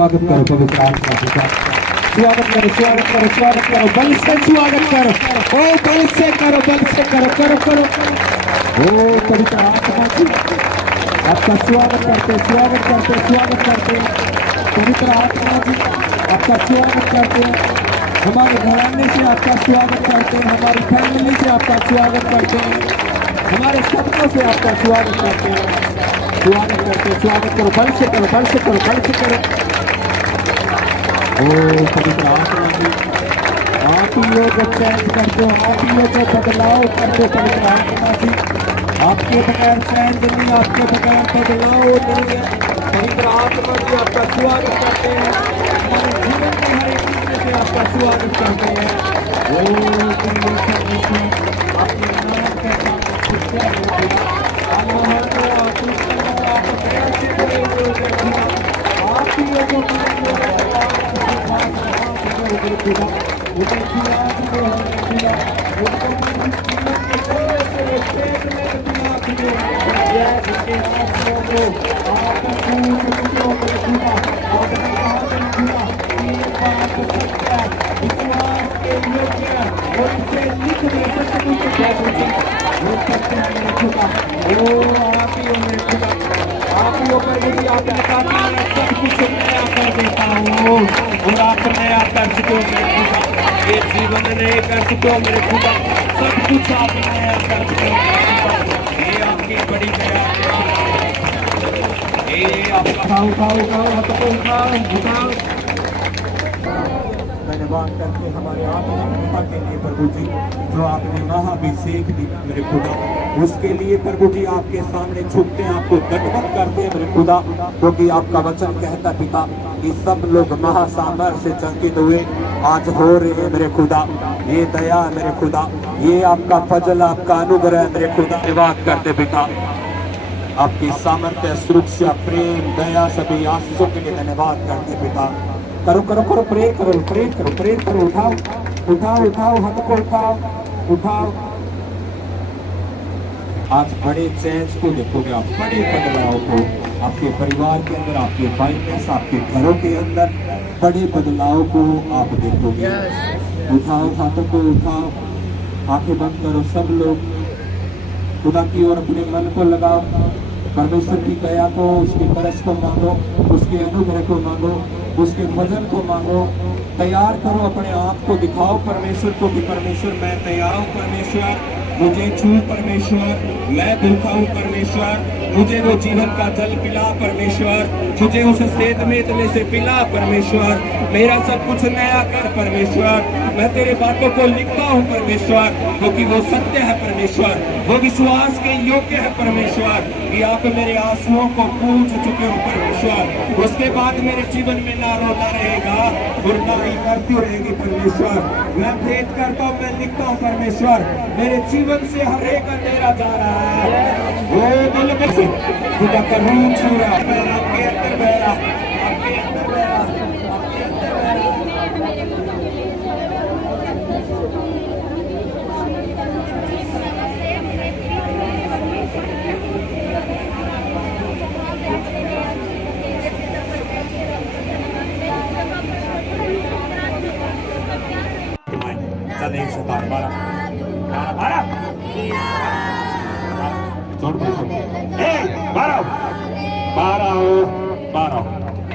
स्वागत करो पवित्र आत्मा पिता, स्वागत करो, स्वागत करो, स्वागत करो, बल से स्वागत करो, ओ बल से करो, बल से करो, करो करो। ओ पवित्र आत्मा जी आपका स्वागत करते, स्वागत करते, स्वागत करते। पवित्र आत्मा जी आपका स्वागत करते हैं, हमारे घराने से आपका स्वागत करते हैं, हमारी फैमिली से आपका स्वागत करते हैं, हमारे सपनों से आपका स्वागत करते हैं, स्वागत करते, स्वागत करो, बल से करो, बल से करो, बल से करो। ओ पवित्र आत्मा जी आप ही लोग चेंज करते हो, आप ही लोग बदलाव करते हो पवित्र आत्मा जी, आपके बगैर चेंज नहीं, आपके बगैर बदलाव नहीं है। पवित्र आत्मा जी आपका स्वागत करते हैं, हमारे जीवन में हर एक चीज से आपका स्वागत करते हैं। ओ आपके नाम का ये जीवन नए कर चुके हो मेरे खुदा, सब कुछ आप नया कर चुके हो, ये आपकी बड़ी दया है। ये आपका उठाओ धन्यवाद करते हमारे आत्मा के लिए प्रभु जी, जो आपने महाभिषेक दी मेरे खुदा, उसके लिए प्रभु जी आपके सामने झुकते हैं, आपको दंडवत करते हैं मेरे खुदा, क्योंकि आपका वचन कहता पिता कि सब लोग महासामर्थ से चकित हुए आज हो रहे हैं मेरे खुदा। ये दया है मेरे खुदा, ये आपका फजल, आपका अनुग्रह है मेरे खुदा। धन्यवाद करते पिता, आपकी सामर्थ्य, सुरक्षा, प्रेम, दया, सभी आशीषों के लिए धन्यवाद करते पिता। करो करो करो, प्रे करो, प्रे करो, प्रे करो, उठाओ उठाओ उठाओ, हाथ को उठाओ उठाओ। आज बड़े चेंज को देखोगे आप, बड़े बदलाव को आपके परिवार के अंदर, आपके फाइनेंस, आपके घरों के अंदर बड़े बदलाव को आप देखोगे। उठाओ हाथों को उठाओ, आंखें बंद करो सब लोग, खुदा की ओर अपने मन को लगाओ, परमेश्वर की दया को, उसकी बरस को मांगो, उसके अनुग्रह को मांगो, उसके वजन को मांगो। तैयार करो अपने आप को, दिखाओ परमेश्वर को कि परमेश्वर मैं तैयार हूँ, परमेश्वर मुझे छू, परमेश्वर मैं भूखा हूँ, परमेश्वर मुझे वो जीवन का जल पिला, परमेश्वर मुझे उस सेद में से पिला, परमेश्वर मेरा सब कुछ नया कर, परमेश्वर मैं तेरे बातों को लिखता हूँ परमेश्वर, क्योंकि वो सत्य है परमेश्वर, वो विश्वास के योग्य है परमेश्वर, कि आप मेरे आंसुओं को पूछ चुके हो परमेश्वर। उसके बाद मेरे जीवन में ना रोना रहेगा और ना ही करती रहेगी परमेश्वर। मैं भेद करता हूँ, मैं लिखता हूँ परमेश्वर, मेरे जीवन से हर एक अंधेरा जा रहा है, वो दिल में से खुदा का रूह छू रहा है, आपके अंदर बह रहा, आपके अंदर बह रहा, आपके अंदर बह रहा। चल 12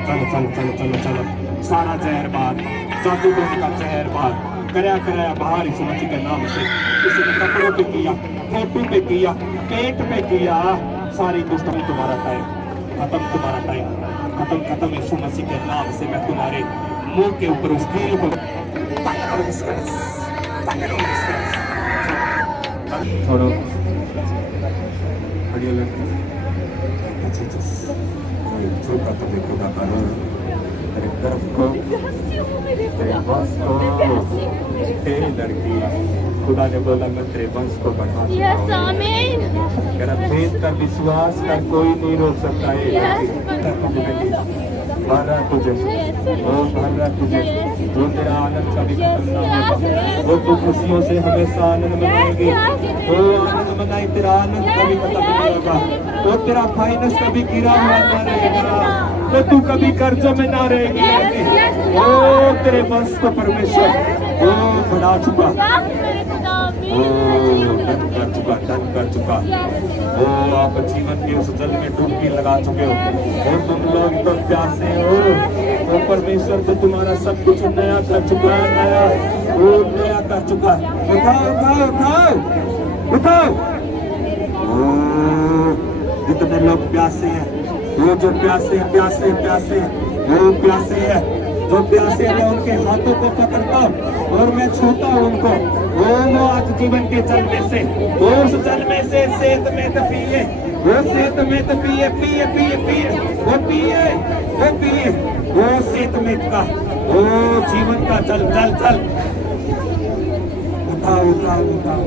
चलो चलो चलो चलो चलो, सारा जहर बात, जादू टोने का जहर बात कराया कराया बाहर इस मसीह के नाम से। किसी ने कपड़ों पे किया, फोटो पे किया, पेट पे किया, सारी दुश्मनी तुम्हारा टाइम खत्म, तुम्हारा टाइम खत्म खत्म। यीशु मसीह के नाम से मैं तुम्हारे मुंह के ऊपर उस कील को छोड़ो, बढ़िया लड़की, छोटा तो देखोगा करो, तेरे गर्भ को, तेरे वंश को, तेरी लड़की, खुदा ने बोला मैं तेरे वंश को बढ़ा दूंगा। भेद का विश्वास का कोई नहीं रोक सकता है। भर रहा है तुझे, वो भर रहा है तुझे, वो तेरा आनंद कभी खत्म ना होगा, वो तू खुशियों से हमेशा आनंद मनाएगी, वो आनंद मनाई, तेरा आनंद कभी खत्म नहीं होगा, वो तेरा फाइनेंस कभी गिरा हुआ ना रहेगा, तो तू कभी कर्जों में ना रहेगी, वो तेरे वंश को परमेश्वर वो बढ़ा चुका, धन कर चुका, वो आप जीवन के उस जल में डुबकी लगा चुके हो, और तुम लोग तो प्यासे हो, वो परमेश्वर तो तुम्हारा सब कुछ नया कर चुका है, नया कर चुका, उठाओ उठाओ उठाओ उठाओ, जितने लोग प्यासे हैं, वो जो प्यासे प्यासे प्यासे वो प्यासे है, जो प्यासे मैं उनके हाथों को पकड़ता हूँ और मैं छूता हूँ उनको, वो आज जीवन के जल में से, वो उस जल में से सेहत में तो पिए, वो सेहत में तो पिए पिए पिए पिए, वो पिए वो पिए, वो सेहत में का, वो जीवन का जल जल जल, उठाओ उठाओ उठाओ,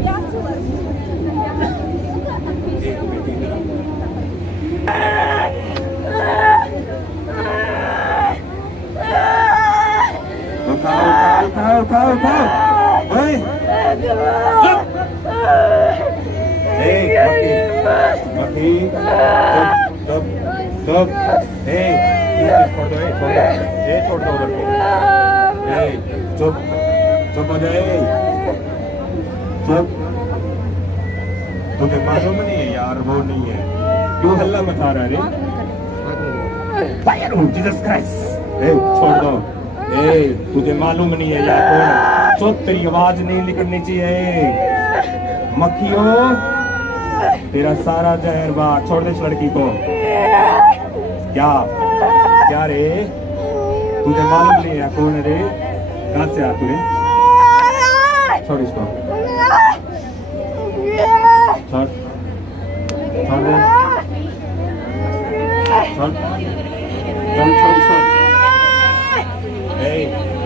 उठाओ उठाओ उठाओ, ओए मक्खी चुप चुप, छोड़ दो छोड़ दो उधर को, चुप चुप हो जाए, चुप, तुझे मालूम नहीं है यार, वो नहीं है, क्यों हल्ला मचा रहा है रे, जीसस क्राइस्ट, छोड़ दो, तुझे मालूम नहीं है यार कौन है, चुप, तेरी आवाज नहीं निकलनी चाहिए, मक्खियों तेरा सारा जहर बाहर, छोड़ दे इस लड़की को, क्या क्या रे, तुझे मालूम नहीं है कौन है रे, कहां से आ तुझे, छोड़ इसको, छोड़ छोड़ दे, छोड़ छोड़ छोड़ छोड़,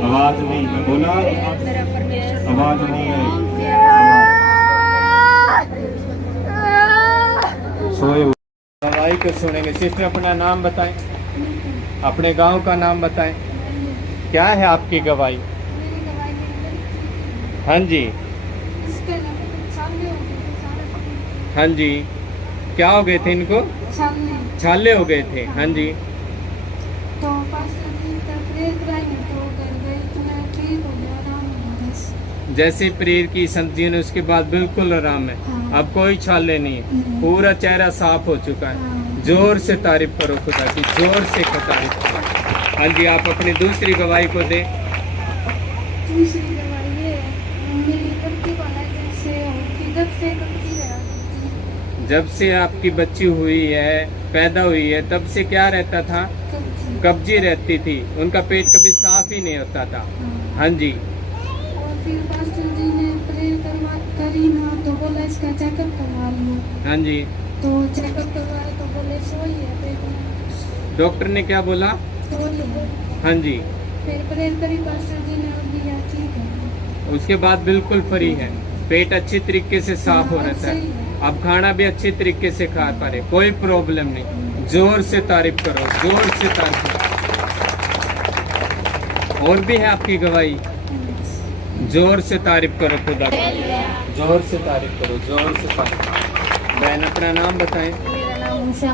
आवाज नहीं, मैं बोला आवाज नहीं है, सोए गवाही को सुनेंगे। सिस्टर अपना नाम बताएं, अपने गांव का नाम बताएं, क्या है आपकी गवाही? हाँ जी हाँ जी, क्या हो गए थे इनको? छाले हो गए थे। हाँ जी, तो जैसे प्रेयर की संध्या ने उसके बाद बिल्कुल आराम है। हाँ। अब कोई छाले नहीं है, पूरा चेहरा साफ हो चुका है। हाँ। जोर से तारीफ करो खुदा की, जोर से तारीफ करो। हाँ जी, आप अपनी दूसरी गवाही को दे। दूसरी गवाही ये है, मेरी लड़की को ना जैसे होती, जब से आपकी बच्ची हुई है, पैदा हुई है, तब से क्या रहता था? कब्जी रहती थी, उनका पेट कभी साफ ही नहीं होता था। हाँ जी, और फिर पास्टर जी ने प्रेयर करी ना, तो बोला इसका चेकअप करवा लो। हाँ जी, तो चेकअप करवाए तो बोले सोई है पेट में। डॉक्टर ने क्या बोला? सोई है। हाँ जी, फिर प्रेयर करी पास्टर जी ने, अब दिया ठीक है। उसके बाद बिल्कुल फ्री है, पेट अच्छी तरीके से साफ हो रहता है, अब खाना भी अच्छी तरीके से खा पा रहे, कोई प्रॉब्लम नहीं। जोर से तारीफ करो, जोर से तारीफ करो। और भी है आपकी गवाही? जोर से तारीफ करो खुदा की, जोर से तारीफ करो, जोर से तारीफ करो। बहन अपना नाम बताएं। मेरा नाम उषा,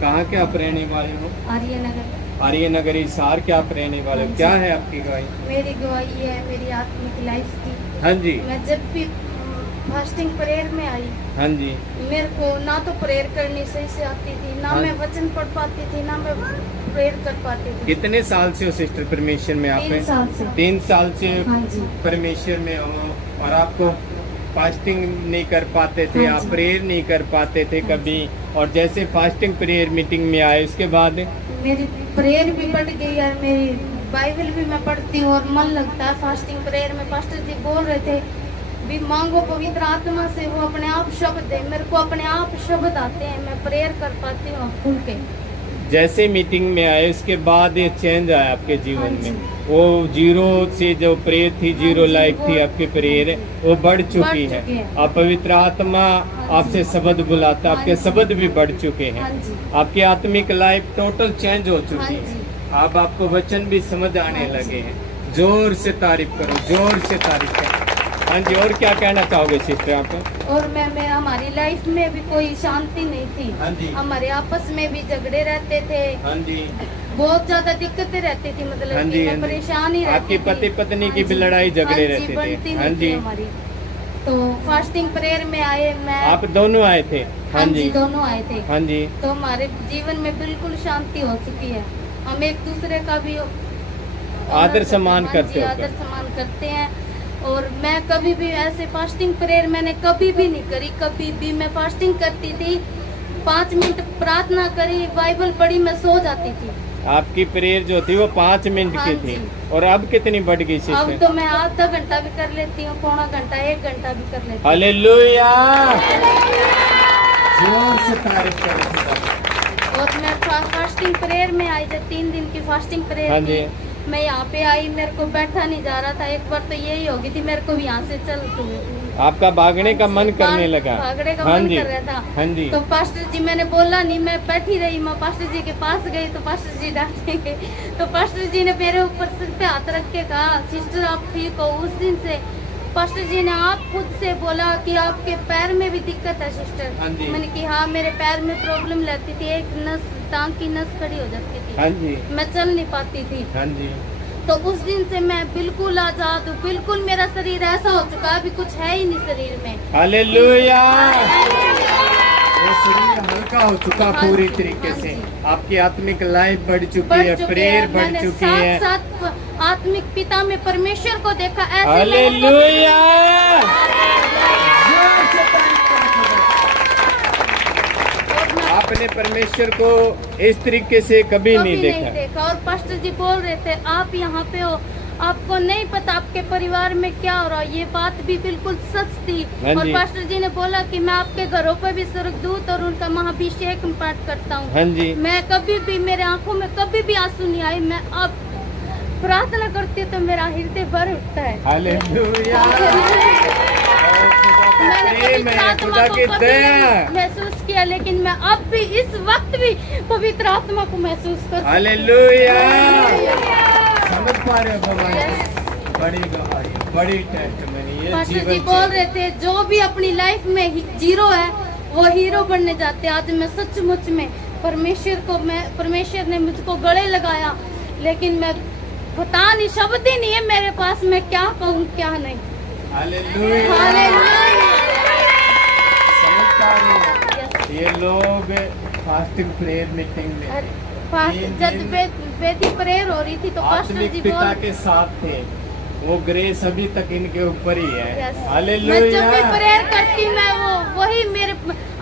कहाँ के आप रहने वाले हो? आर्यनगर। आर्य नगर हिसार के आप रहने वाले हो। क्या है आपकी गवाही? मेरी गवाही है मेरी आत्मिक लाइफ की। हाँ जी, मैं जब भी फास्टिंग प्रेयर में आई, हाँ जी, मेरे को ना तो प्रेयर करनी सही से आती थी, ना हाँ। मैं वचन पढ़ पाती थी, ना मैं प्रेयर कर पाती थी। कितने साल से हो सिस्टर परमेश्वर में आप? 3 साल से। 3 साल से हाँ जी। परमेश्वर में हो, और आपको फास्टिंग नहीं कर पाते थे, हाँ आप जी। प्रेयर नहीं कर पाते थे हाँ कभी, और जैसे फास्टिंग प्रेयर मीटिंग में आए उसके बाद मेरी प्रेयर भी बढ़ गई है, मेरी बाइबल भी मैं पढ़ती हूँ और मन लगता है फास्टिंग प्रेयर में। पास्टर जी बोल रहे थे भी मांगो पवित्र आत्मा से, वो अपने आप शब्द दे। मेरे को अपने आप शब्द आते हैं, मैं प्रेयर कर पाती हूँ खुल के। जैसे मीटिंग में आए उसके बाद ये चेंज आया आपके जीवन हाँ में, जी। वो जीरो से जो प्रेयर थी, जीरो हाँ जी, लाइफ थी वो आपकी प्रेयर, वो बढ़ चुकी है। है। आप पवित्र आत्मा आपसे शब्द बुलाता, हाँ आपके जी। शब्द भी बढ़ चुके हाँ हैं, जी। आपकी आत्मिक लाइफ टोटल चेंज हो हाँ चुकी है। जी। अब आपको वचन भी समझ आने लगे हैं। जोर से तारीफ करो, जोर से तारीफ करो। हाँ जी, और क्या कहना चाहोगे सिस्टर आप? और मैं हमारी लाइफ में भी कोई शांति नहीं थी। हाँ जी। हमारे आपस में भी झगड़े रहते थे, हाँ जी, बहुत ज्यादा दिक्कतें रहती थी, मतलब हाँ कि जी, मैं हाँ जी। परेशान ही रहती आपकी थी। पति पत्नी हाँ की भी जी, लड़ाई झगड़े हाँ जी, रहते थे। बनती हाँ नहीं जी। थी हमारी। तो फास्टिंग प्रेयर में आए, मैं आप दोनों आए थे? हाँ जी, दोनों आए थे। हाँ जी। तो हमारे जीवन में बिल्कुल शांति हो चुकी है। हम एक दूसरे का भी आदर सम्मान हाँ करते जी, हो क्या? आदर सम्मान करते हैं। और मैं कभी भी ऐसे फास्टिंग प्रेयर मैंने कभी भी नहीं करी। कभी भी मैं फास्टिंग करती थी, 5 मिनट प्रार्थना करी, बाइबल पढ़ी, मैं सो जाती थी। आपकी प्रेयर जो थी वो 5 मिनट हाँ की जी। थी, और अब कितनी बढ़ गई अब सिस्टर? तो मैं आधा घंटा भी कर लेती हूँ, पौना घंटा, 1 घंटा भी कर लेती हूँ। हालेलुया! जोर से तारीफ करो खुदा। और मैं फास्टिंग प्रेयर में आई, जब 3 दिन की फास्टिंग हाँ प्रेयर जी। थी, मैं यहाँ पे आई, मेरे को बैठा नहीं जा रहा था। एक बार तो यही हो गई थी, मेरे को भी यहाँ से चल तू। आपका भागने का मन करने लगा? भागने का हाँ मन जी, कर रहा था। हाँ जी। तो पास्टर जी, मैंने बोला नहीं, मैं बैठी रही। मैं पास्टर जी के पास गई तो पास्टर जी डांटेंगे। तो पास्टर जी ने मेरे ऊपर सिर पे हाथ रख के कहा, सिस्टर आप ठीक हो? उस दिन से पास्टर जी ने आप खुद से बोला कि आपके पैर में भी दिक्कत है सिस्टर। हाँ जी। मैंने कि हाँ, मेरे पैर में प्रॉब्लम रहती थी, एक नस, टांग की नस खड़ी हो जाती थी। हाँ जी, मैं चल नहीं पाती थी। हाँ जी। तो उस दिन से मैं बिल्कुल आजाद हूँ। बिल्कुल मेरा शरीर ऐसा हो चुका है, अभी कुछ है ही नहीं शरीर में। हालेलुया! वो शरीर हल्का हो चुका हाँ पूरी जी, तरीके हाँ से। जी। आपकी आत्मिक लाइफ बढ़ चुकी बढ़ है, चुके प्रेयर हैं। बढ़ मैंने चुकी है। साथ आत्मिक पिता में परमेश्वर को देखा। ऐसे हालेलुया! जोर से तारीफ करो खुदा। और मैं आपने परमेश्वर को इस तरीके से कभी कभी नहीं नहीं देखा। देखा। और पास्टर जी बोल रहे थे, आप यहाँ पे हो, आपको नहीं पता आपके परिवार में क्या हो रहा है। ये बात भी बिल्कुल सच थी। हाँ और जी। पास्टर जी ने बोला कि मैं आपके घरों पे भी स्वर्गदूत और उनका महाभिषेक पाठ करता हूँ। हाँ जी। मैं कभी भी, मेरे आंखों में कभी भी आंसू नहीं आए। मैं अब प्रार्थना करती हूँ तो मेरा हृदय भर उठता है। हालेलुया! मैंने प्रेम पवित्र है, आत्मा खुदा को की कभी दया। नहीं महसूस किया, लेकिन मैं अब भी, इस वक्त भी पवित्र आत्मा को महसूस करती हूँ। हालेलुया! समझ पा रहे हो भगवान? बड़ी गवाही, बड़ी टेस्टमनी, ये पास्टर जी जीवन बोल से- रहे थे, जो भी अपनी लाइफ में जीरो है वो हीरो बनने जाते हैं। आज मैं सचमुच में परमेश्वर ने मुझको गले लगाया, लेकिन मैं पता नहीं, शब्द ही नहीं है मेरे पास, मैं क्या कहूँ क्या नहीं। हालेलुया! हालेलुया! समझ पा रहे हो? ये लोग फास्टिंग प्रेयर मीटिंग में जब वेदी प्रेयर हो रही थी तो पास्टर आत्मिक जी पिता बोल, के साथ थे। वो ग्रेस अभी तक इनके ऊपर ही है। Yes. मैं जब भी हालेलुया! प्रेयर करती, मैं वही मेरे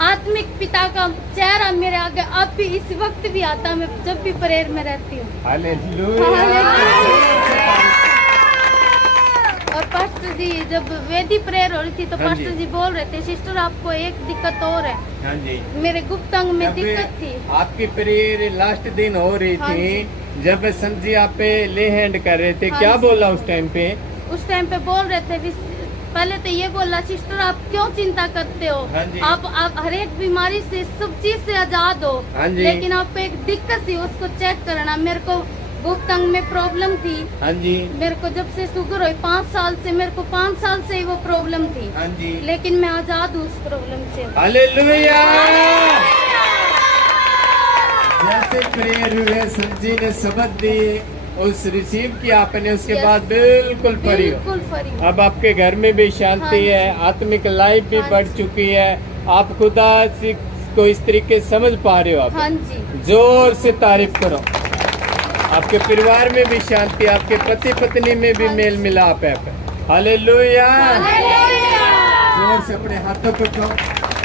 आत्मिक पिता का चेहरा मेरे आगे अब भी इस वक्त भी आता, मैं जब भी प्रेयर में रहती हूँ। और पास्टर जी जब वेदी प्रेयर हो रही थी तो हाँ जी। पास्टर जी बोल रहे थे, सिस्टर आपको एक दिक्कत और है। हाँ जी। मेरे गुप्त अंग में जब दिक्कत थी। आपकी प्रेयर लास्ट दिन हो रही हाँ थी, जब संजी आप पे ले हैंड कर रहे थे, हाँ क्या जी। बोला उस टाइम पे? उस टाइम पे बोल रहे थे, पहले तो ये बोला, सिस्टर आप क्यों चिंता करते हो? हाँ जी। आप हर एक बीमारी से, सब चीज से आजाद हो। हाँ जी। लेकिन आपको एक दिक्कत थी, उसको चेक करना। मेरे को गुप्त अंग में प्रॉब्लम थी। हाँ जी। मेरे को जब से शुगर हुई 5 साल से, मेरे को 5 साल से ही वो प्रॉब्लम थी। हाँ जी। लेकिन मैं आजाद हूँ उस प्रॉब्लम से। हालेलुया! जैसे प्रेयर हुए, संजी ने शब्द दिए, उस रिसीव किया आपने, उसके Yes. बाद बिल्कुल फ्री हो। बिल्कुल फ्री। अब आपके घर में भी शांति हाँ जी। है, आत्मिक लाइफ भी हाँ बढ़ जी। चुकी है। आप खुदा को इस तरीके से समझ पा रहे हो। आप हाँ जी। जोर से तारीफ करो। आपके परिवार में भी शांति, आपके पति पत्नी में भी हाँ मेल मिलाप है। हालेलुया! हालेलुया! जोर से अपने हाथों को उठाओ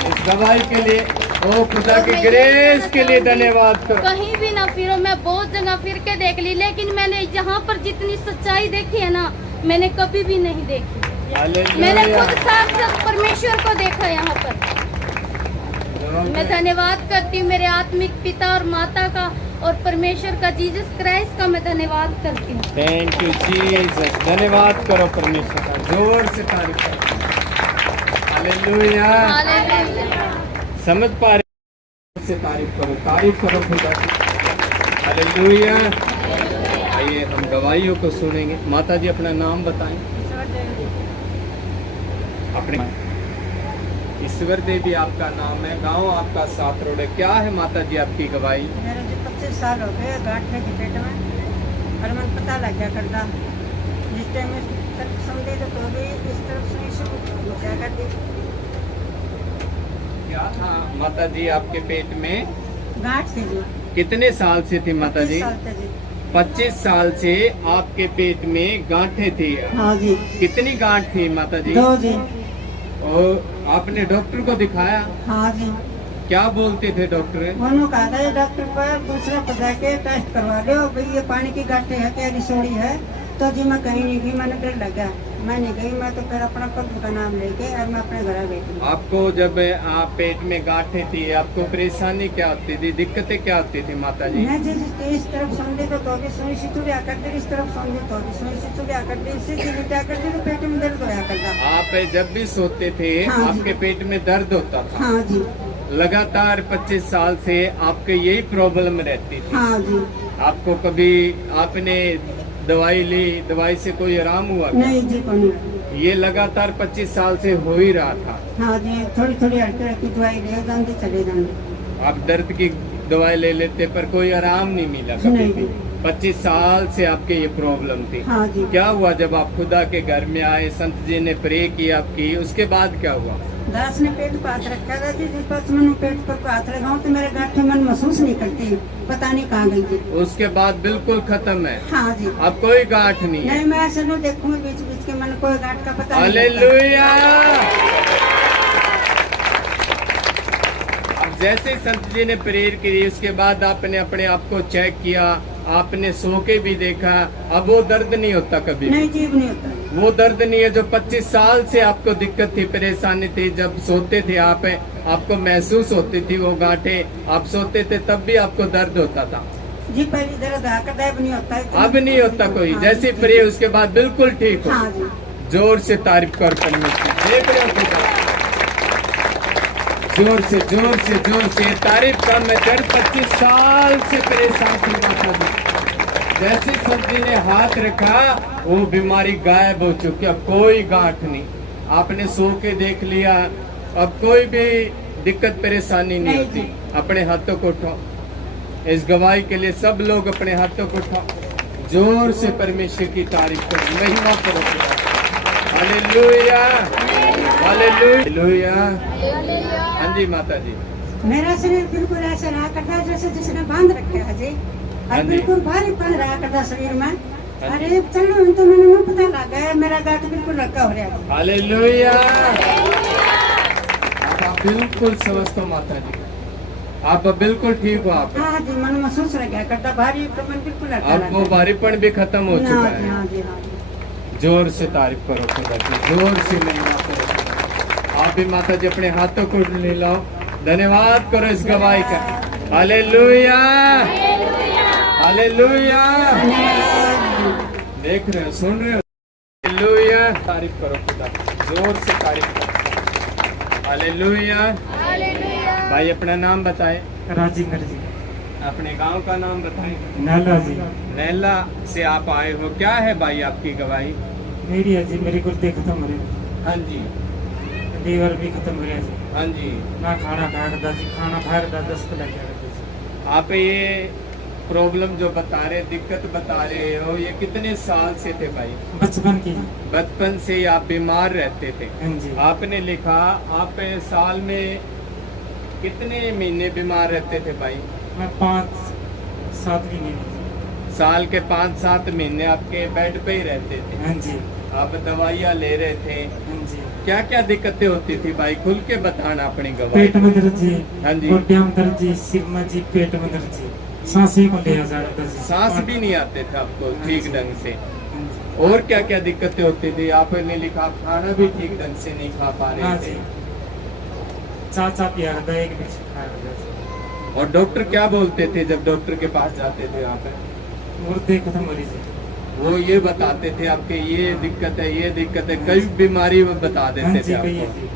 इस गवाही के लिए। ओ खुदा और की मैं ये ग्रेस कहना के लिए चाहूंगी, धन्यवाद करो। कहीं भी ना फिरो, मैं बहुत जगह फिर के देख ली, लेकिन मैंने यहाँ पर जितनी सच्चाई देखी है ना, मैंने कभी भी नहीं देखी। मैंने हालेलुया! खुद साक्षात परमेश्वर को देखा यहाँ पर। मैं धन्यवाद करती हूँ मेरे आत्मिक पिता और माता का, और परमेश्वर का, जीसस क्राइस्ट का मैं धन्यवाद करती हूँ। Thank you Jesus. धन्यवाद करो परमेश्वर का, जोर से तारीफ करो। हालेलुया! हालेलुया! समझ पा रहे से तारीफ करो खुदा की। हालेलुया! आइए हम गवाहियों को सुनेंगे। माता जी अपना नाम बताएं। अपने ईश्वर देवी आपका नाम है, गांव आपका सात रोड है। क्या है माता जी आपकी गवाही? मेरे जो 25 साल हो गए गांठ के पेट में, और मन पता लग गया करता जिस टाइम में तरफ समझे तो भी इस तरफ से शुरू हो गया करती। क्या था माता जी आपके पेट में? गांठ थी जी। कितने साल से थी माता जी? 25 साल से जी। 25 साल से आपके पेट में गांठें थी। हाँ जी। कितनी गांठ थी माता जी? 2 जी। और आपने डॉक्टर को दिखाया? हाँ जी। क्या बोलते थे डॉक्टर? उन्होंने कहा था डॉक्टर पर दूसरे पर जाके टेस्ट करवा लो भाई ये पानी की गांठें है क्या रिसोड़ी है। तो जी मैं कहीं नहीं गई, मैंने डर लगा, मैं नहीं गई। मैं तो फिर अपना प्रभु का नाम लेके और मैं अपने घर गई थी। आपको जब आप पेट में गांठें थी आपको परेशानी क्या होती थी, दिक्कतें क्या होती थी माता जी? मैं जिस इस तरफ समझे तो भी सुई से चुड़िया कर दी, इस तरफ समझे तो भी सुई से चुड़िया कर दी, इससे चिड़िया कर दी तो पेट में दर्द होया करता। आप जब भी सोते थे हाँ जी। आपके पेट में दर्द होता था? हाँ जी। लगातार 25 साल से आपके यही प्रॉब्लम रहती थी? हाँ जी। आपको कभी आपने दवाई ली, दवाई से कोई आराम हुआ क्या? नहीं जी को नहीं। ये लगातार 25 साल से हो ही रहा था? हाँ जी थोड़ी थोड़ी हल्की हल्की दवाई ले जाते चले जाते। आप दर्द की दवाई ले लेते पर कोई आराम नहीं मिला कभी नहीं। भी? 25 साल से आपके ये प्रॉब्लम थी। हाँ जी। क्या हुआ जब आप खुदा के घर में आए, संत जी ने प्रे किया आपकी, उसके बाद क्या हुआ? दास ने पेट पर हाथ रखा था जी, जिस पर मैंने पेट पर हाथ लगाऊं तो मेरे गांठें मन महसूस नहीं करती, पता नहीं कहाँ गई थी। उसके बाद बिल्कुल खत्म है? हाँ जी। अब कोई गांठ नहीं है? नहीं मैं ऐसे नहीं देखूंगी बीच बीच के मन कोई गांठ का पता नहीं लगता। हालेलुया। अब जैसे ही संत जी ने प्रेयर की उसके बाद आपने अपने आप को चेक किया, आपने सो के भी देखा, अब वो दर्द नहीं होता कभी? नहीं जीव नहीं होता। वो दर्द नहीं है जो 25 साल से आपको दिक्कत थी, परेशानी थी। जब सोते थे आप आपको महसूस होती थी वो गांठें, आप सोते थे तब भी आपको दर्द होता था? जी पहली दर्द आकर दर्द नहीं होता है। अब नहीं होता कोई? जैसे प्रे उसके बाद बिल्कुल ठीक हो? हाँ जी। जोर से तारीफ कर परमेश्वर। देख रहे हो खुदा? जोर से जोर से जोर से तारीफ कर। मैं 25 साल से परेशान थी माता जी, जैसे संत जी ने हाथ रखा वो बीमारी गायब हो चुकी, अब कोई गांठ नहीं। आपने सो के देख लिया, अब कोई भी दिक्कत परेशानी नहीं नहीं होती। जी। अपने हाथों को उठाओ, इस गवाही के लिए सब लोग अपने हाथों को उठाओ, जोर से परमेश्वर की तारीफ करो, महिमा करो। Hallelujah hallelujah. हाँ जी माता जी। मेरा शरीर बिल्कुल ऐसा रहा करता जैसे जिसने बांध रखे है जी, हाँ और जी। बिल्कुल भारीपन रहा करता शरीर में। जी। अरे चलो तो मैंने मुंह पता लग गया मेरा गांठ बिल्कुल रखा हो रहा है। हालेलुया। आप बिल्कुल समझते हो माता जी, आप बिल्कुल ठीक हो। आप हाँ जी मन महसूस रह गया करता भारी तो मन बिल्कुल रखा अब वो भारीपन भी खत्म हो चुका है। हाँ जी हाँ जी। जोर से तारीफ करो खुदा की, जोर से महिमा करो। आप भी माता जी अपने हाथों को ले लाओ, धन्यवाद करो इस गवाही का। Hallelujah hallelujah. देख रहे हो, सुन रहे हो? हालेलुया। तारीफ करो खुदा की, जोर से तारीफ करो। हालेलुया। भाई अपना नाम बताए। राजिंगर जी। अपने गांव का नाम बताएं। नाला जी। नैला से आप आए हो, क्या है भाई आपकी गवाही? मेरी है जी, मेरी गुर्दे खत्म हो रहे, हाँ जी लीवर भी खत्म हो रहा जी। हाँ जी। ना खाना खाया करता जी, खाना खाया करता 10 लग गया करता जी। आप ये प्रॉब्लम जो बता रहे, दिक्कत बता रहे हो, ये कितने साल से थे भाई? बचपन की। बचपन से ही आप बीमार रहते थे? हाँ जी। आपने लिखा आप साल में कितने महीने बीमार रहते थे भाई? मैं 5-7 महीने। साल के 5-7 महीने आपके बेड पे ही रहते थे? हाँ जी आप दवाइयाँ ले रहे थे? हाँ जी। क्या क्या दिक्कतें होती थी भाई, खुल के बताना अपनी पेट गवाही। में दर्द जी, हाँ जी। गोड्या में दर्द जी, सिर में जी, पेट में दर्द जी, सांस ही को ले जाता जी। सांस भी नहीं आते थे आपको ठीक ढंग से? हाँ जी। और क्या क्या दिक्कतें होती थी? आपने लिखा आप खाना भी ठीक ढंग से नहीं खा पा हाँ रहे जी। थे? चाचा पिया करता, एक मिक्स खाया करता जी। और डॉक्टर क्या बोलते थे जब डॉक्टर के पास जाते थे आप? गुर्दे खत्म हो रही जी। वो ये बताते थे आपके ये दिक्कत है, ये दिक्कत है, कई बीमारी वो बता हाँ देते जी थे कही है आपको। जी।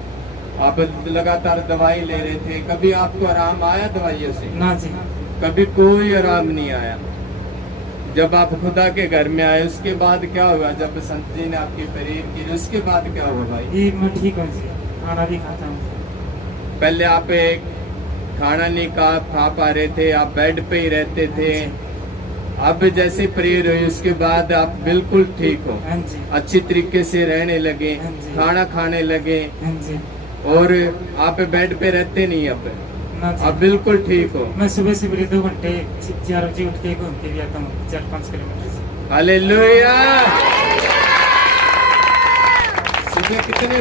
आप लगातार दवाई ले रहे थे, कभी आपको आराम आया दवाइयों से? ना जी। कभी कोई आराम नहीं आया। जब आप खुदा के घर में आए उसके बाद क्या हुआ? जब संत जी ने आपकी प्रेयर की उसके बाद क्या हुआ भाई? जी मैं ठीक हूँ जी, खाना भी खाता हूँ। पहले आप एक खाना नहीं खा पा रहे थे, आप बेड पे ही रहते थे। अब जैसे प्रेयर हुई उसके बाद आप बिल्कुल ठीक हो, हाँ जी, अच्छी तरीके से रहने लगे, हाँ जी। खाना खाने लगे हाँ जी, और आप बेड पे रहते नहीं अब ना जी। अब बिल्कुल ठीक हो। मैं सुबह सुबह 2 घंटे 4 बजे उठ के घूम के भी आता हूँ 4-5 किलोमीटर। हालेलुया। सुबह कितने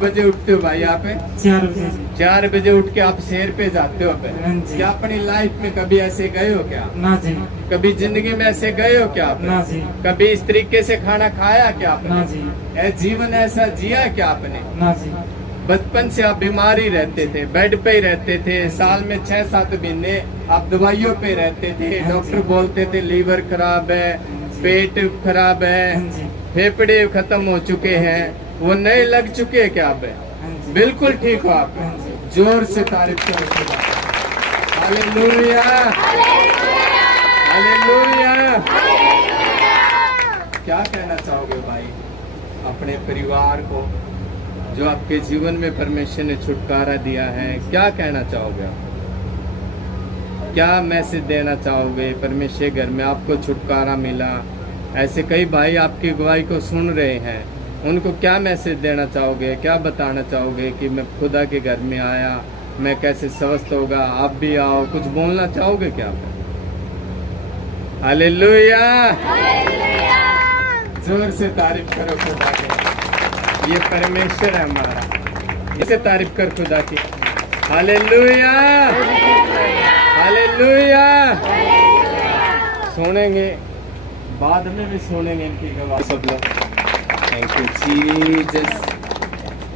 बजे उठते हो भाई आप? 4 बजे जी। 4 बजे उठ के आप सैर पे जाते हो? हाँ जी। क्या अपनी लाइफ में कभी ऐसे गए हो क्या? ना जी, कभी जिंदगी में ऐसे गए हो क्या आप? ना जी, कभी इस तरीके से खाना खाया क्या ना आपने? जी, जीवन ऐसा जिया क्या आपने? ना जी, बचपन से आप बीमार ही रहते थे, बेड पे ही रहते थे, साल में 6-7 महीने आप दवाइयों पे रहते थे। हाँ जी। डॉक्टर बोलते थे लीवर खराब है, पेट खराब है, हाँ जी, फेफड़े खत्म हो चुके हैं, वो नए लग चुके हैं क्या आप? हाँ जी, बिल्कुल ठीक हो आप। हाँ जी। जोर से तारीफ करो खुदा। Hallelujah, hallelujah. क्या कहना चाहोगे भाई अपने परिवार को, जो आपके जीवन में परमेश्वर ने छुटकारा दिया है? क्या कहना चाहोगे आप? क्या मैसेज देना चाहोगे? परमेश्वर घर में आपको छुटकारा मिला, ऐसे कई भाई आपकी गवाही को सुन रहे हैं, उनको क्या मैसेज देना चाहोगे? क्या बताना चाहोगे कि मैं खुदा के घर में आया, मैं कैसे स्वस्थ होगा? आप भी आओ, कुछ बोलना चाहोगे क्या आप? हालेलुया, जोर से तारीफ करो खुदा की। ये परमेश्वर है हमारा, इसे तारीफ कर खुदा की। Hallelujah, hallelujah. सुनेंगे, बाद में भी सुनेंगे इनकी गवाही सब लोग। Thank you Jesus,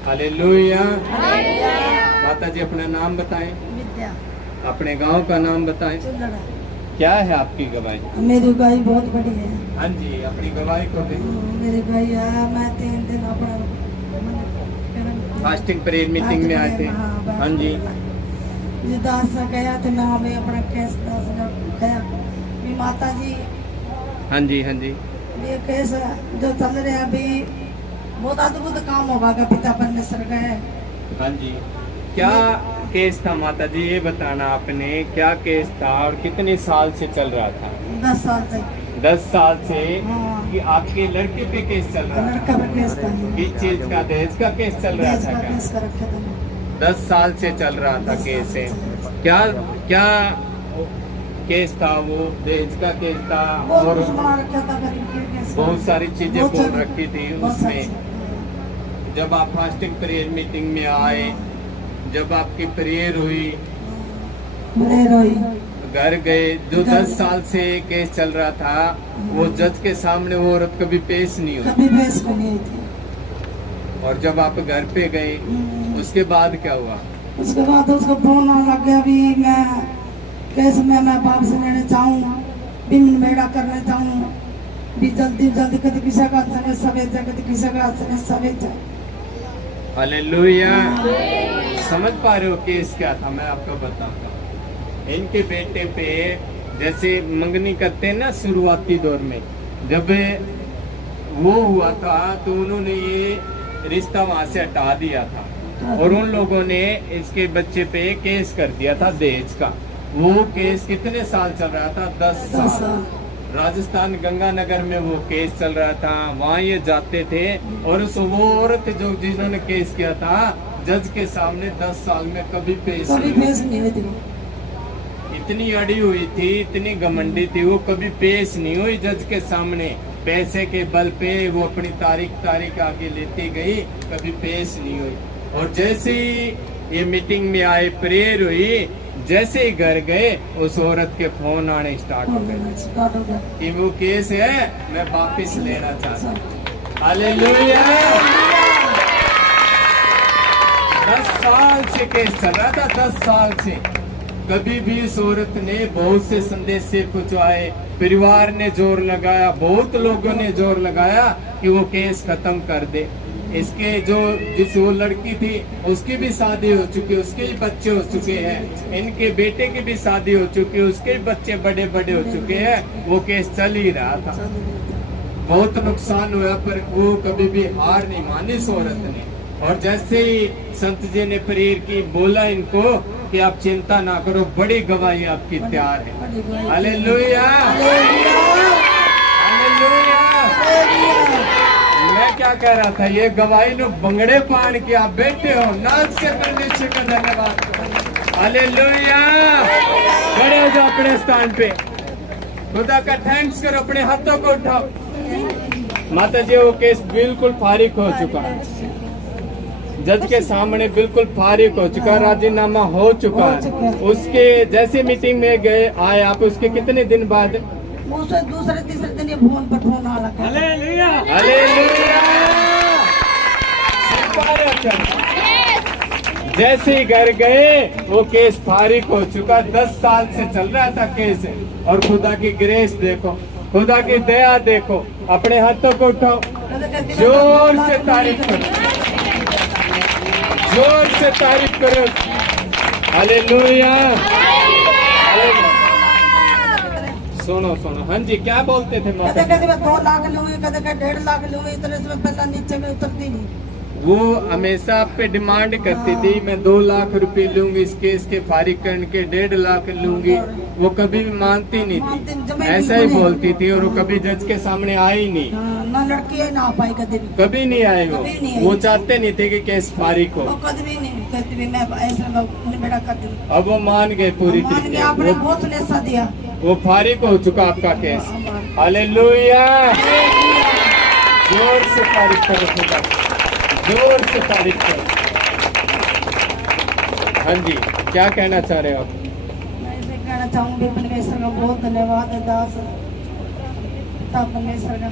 hallelujah. माता जी अपना नाम बताएं, विद्या अपने गांव का नाम बताएं। क्या है आपकी गवाही? मेरी गाय बहुत बड़ी है। हाँ जी, अपनी गवाही को दें। मेरी गाय मैं 3 दिन अपना फास्टिंग प्रेयर मीटिंग में आए थे। हाँ जी, जी दास से गया तो मैं हमें अपना केस दास ने गया भी माता जी हाँ जी, हाँ जी, ये केस जो चल रहे हैं अभी बहुत अद्भुत काम होगा का पिता परमेश्वर का है। हाँ जी। क्या केस था माता जी, ये बताना आपने, क्या केस था और कितने साल से चल रहा था? 10 साल से 10 साल से हाँ। कि आपके लड़के पे केस चल रहा लड़का था? पर केस था, किस चीज का? दहेज का केस चल रहा दहेज था का क्या? केस कर रखे थे। 10 साल से चल रहा था 10 केस साल है। से। क्या क्या केस था वो? दहेज का केस था बहुत और कुछ बना रखा था गरीब के केस। बहुत सारी चीजें बहुत बोल सारी- रखी थी बहुत सारी उसमें। चीजें। जब आप फास्टिंग प्रेयर मीटिंग में आए, जब आपकी प्रेयर हुई, प्रेयर हुई, घर गए, जो 10 साल से केस चल रहा था वो जज के सामने वो औरत कभी पेश नहीं हुई। कभी बेस को नहीं थी। और जब आप घर पे गए उसके बाद क्या हुआ? उसके बाद उसको फोन आने लग गया भी मैं केस में मैं बाप से लेने चाहूँ भी मैं मेड़ा करने चाहूँ भी जल्दी जल्दी कभी किसी का समय सवेत है, कभी किसी का समय सवेत है। हालेलुया। समझ पा रहे हो केस क्या था? मैं आपको बताता हूँ। इनके बेटे पे जैसे मंगनी करते हैं ना शुरुआती दौर में, जब वो हुआ था तो उन्होंने ये रिश्ता वहां से हटा दिया था और उन लोगों ने इसके बच्चे पे केस कर दिया था दहेज का। वो केस कितने साल चल रहा था? 10 साल। राजस्थान गंगानगर में वो केस चल रहा था, वहाँ ये जाते थे और वो औरत जो जिन्होंने केस किया था जज के सामने 10 साल में कभी पेश कभी नहीं बेस हुई। नहीं हुई थी। इतनी अड़ी हुई थी, इतनी घमंडी थी, वो कभी पेश नहीं हुई जज के सामने। पैसे के बल पे वो अपनी तारीख आगे लेती गई, कभी पेश नहीं हुई। और जैसे ही ये मीटिंग में आए, प्रेयर हुई, जैसे ही घर गए उस औरत के फोन आने स्टार्ट हो गए कि वो केस है मैं वापिस लेना चाहता हूँ। हालेलुया। 10 साल से केस चल रहा था, 10 साल से। कभी भी इस औरत ने बहुत से संदेश से पहुंचाए, परिवार ने जोर लगाया, बहुत लोगों ने जोर लगाया कि वो केस खत्म कर दे, इसके जो जिस वो लड़की थी उसकी भी शादी हो चुकी है, उसके भी बच्चे हो चुके हैं, इनके बेटे की भी शादी हो चुकी है, उसके भी बच्चे बड़े बड़े हो चुके हैं। वो केस चल ही रहा था, बहुत नुकसान हुआ, पर वो कभी भी हार नहीं मानी इस औरत ने। और जैसे ही संत जी ने प्रेयर की, बोला इनको कि आप चिंता ना करो, बड़ी गवाही आपकी तैयार है। Hallelujah, hallelujah. मैं क्या कह रहा था, ये गवाही लो बंगड़े पान के आप बैठे हो, नाच के परमेश्वर का धन्यवाद करो। हालेलुया, खड़े हो जाओ अपने स्थान पे, खुदा का थैंक्स करो, अपने हाथों को उठाओ। माता जी वो केस बिल्कुल फारिग हो चुका है, जज के सामने बिल्कुल फारिग हो चुका, राजीनामा हो चुका है। उसके जैसे मीटिंग में गए आए आप, उसके कितने दिन बाद? दूसरे तीसरे दिन ये फोन पर फोन आ लगा। Hallelujah, hallelujah. जैसे ही घर गए वो केस फारिग हो चुका, 10 साल से चल रहा था केस। और खुदा की ग्रेस देखो, खुदा की दया देखो, अपने हाथों को उठाओ, जोर से तारीफ करो, जोर से तारीफ करो। Hallelujah, hallelujah. सुनो सुनो, हाँ जी क्या बोलते थे माता? कदे मैं 2 लाख लूंगी, कदे 1.5 लाख लूंगी, इतने से पहला नीचे में उतरती नहीं। वो हमेशा आप पे डिमांड करती थी, मैं 2 लाख रुपए लूंगी इस केस के फारिग करने के, 1.5 लाख लूंगी। वो कभी भी मानती नहीं थी, ऐसा ही बोलती थी, और वो कभी जज के सामने आई नहीं, ना लड़की है ना पाई, कभी नहीं आए। वो चाहते नहीं थे कि केस फारिग हो, कभी नहीं कहती भी मैं ऐसा बेटा कर दूं। अब वो मान गए पूरी तरीके, आपने बहुत लेसा दिया, वो फारिग हो चुका आपका केस। हालेलुया, जोर से तारीफ करो खुदा, जोर से तारीफ करो। हाँ जी क्या कहना चाह रहे हो आप? मैं इसे कहना चाहूंगी परमेश्वर का बहुत धन्यवाद है दास, पिता परमेश्वर का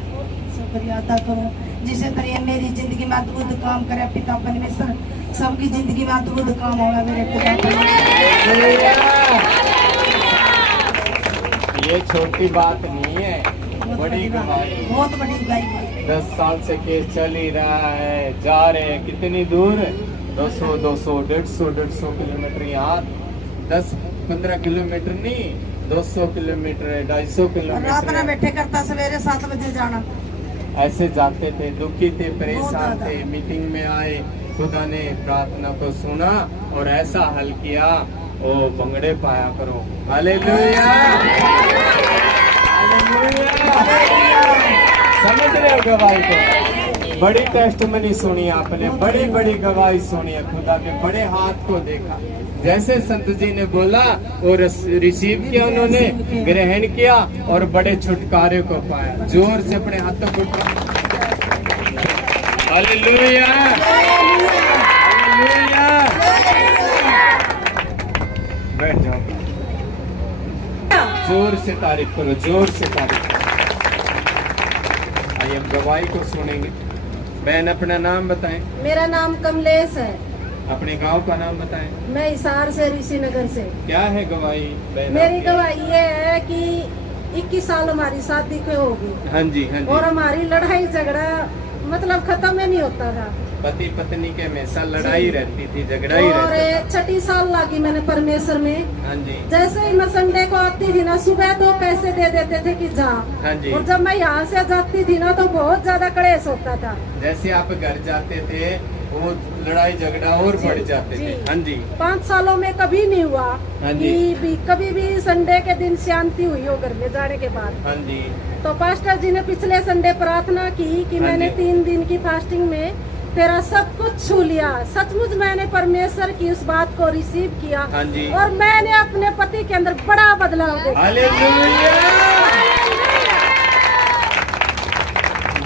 शुक्रिया अदा करूं, जिसे तरह मेरी जिंदगी में अद्भुत काम करे पिता परमेश्वर, सबकी जिंदगी में अद्भुत काम होगा मेरे पिता परमेश्वर। ये छोटी बात नहीं है, बड़ी गवाही, बहुत बड़ी गवाही। 10 साल से केस चल ही रहा है, जा रहे हैं कितनी दूर, 200 150 किलोमीटर, यहाँ 10-15 किलोमीटर नहीं, 200 किलोमीटर है, 250 रात में किलोमीटर। बैठे करता सवेरे 7 बजे जाना। ऐसे जाते थे, दुखी थे, परेशान थे, मीटिंग में आए, खुदा ने प्रार्थना को सुना और ऐसा हल किया, ओ बंगड़े पाया करो। Hallelujah, hallelujah. समझ रहे हो गवाही को? बड़ी टेस्टमनी सुनी आपने, बड़ी बड़ी गवाही सुनी है, खुदा के बड़े हाथ को देखा, जैसे संत जी ने बोला और रिसीव किया, उन्होंने ग्रहण किया और बड़े छुटकारे को पाया। जोर से अपने हाथों को हालेलुया, हालेलुया। बैठ जाओ, जोर से तारीफ करो, जोर से तारीफ करो। आइए हम गवाही को सुनेंगे। बहन अपना नाम बताएं। मेरा नाम कमलेश है। अपने गांव का नाम बताएं। मैं हिसार से, ऋषि नगर से। क्या है गवाही बहन? मेरी आपकी? गवाही ये है कि 21 साल हमारी शादी को होगी, हाँ जी, हाँ और जी। हमारी लड़ाई झगड़ा मतलब खत्म ही नहीं होता था, पति पत्नी के हमेशा लड़ाई रहती थी, झगड़ा ही और रहता 6 साल लगी मैंने परमेश्वर में। था। हाँ जी, जैसे ही मैं संडे को आती थी ना, सुबह 2 पैसे दे देते थे कि जा, हाँ जी। और जब मैं यहाँ से जाती थी ना तो बहुत ज्यादा कलेश होता था। जैसे आप घर जाते थे वो लड़ाई झगड़ा और बढ़ जाते थे। हाँ जी, 5 सालों में कभी नहीं हुआ हाँ जी। कि कभी भी संडे के दिन शांति हुई हो घर में जाने के बाद। हाँ जी, तो पास्टर जी ने पिछले संडे प्रार्थना की कि हाँ मैंने जी। 3 दिन की फास्टिंग में तेरा सब कुछ छू लिया। सचमुच मैंने परमेश्वर की उस बात को रिसीव किया, हाँ जी। और मैंने अपने पति के अंदर बड़ा बदलाव देखा। हालेलुया।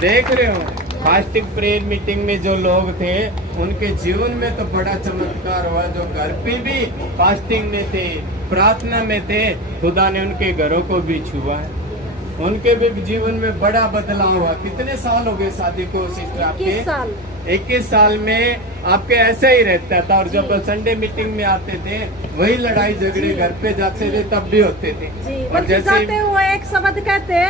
देख रहे हो, फास्टिंग प्रेयर मीटिंग में जो लोग थे उनके जीवन में तो बड़ा चमत्कार हुआ। जो घर पे भी फास्टिंग में थे, प्रार्थना में थे, खुदा ने उनके घरों को भी छुआ है, उनके भी जीवन में बड़ा बदलाव हुआ। कितने साल हो गए शादी को सिस्टर आपके? 21 साल। 21 साल में आपके ऐसा ही रहता था, और जब संडे मीटिंग में आते थे वही लड़ाई झगड़े, घर पे जाते थे तब भी होते थे। जी, और बल्कि जैसे जाते हुए एक शब्द कहते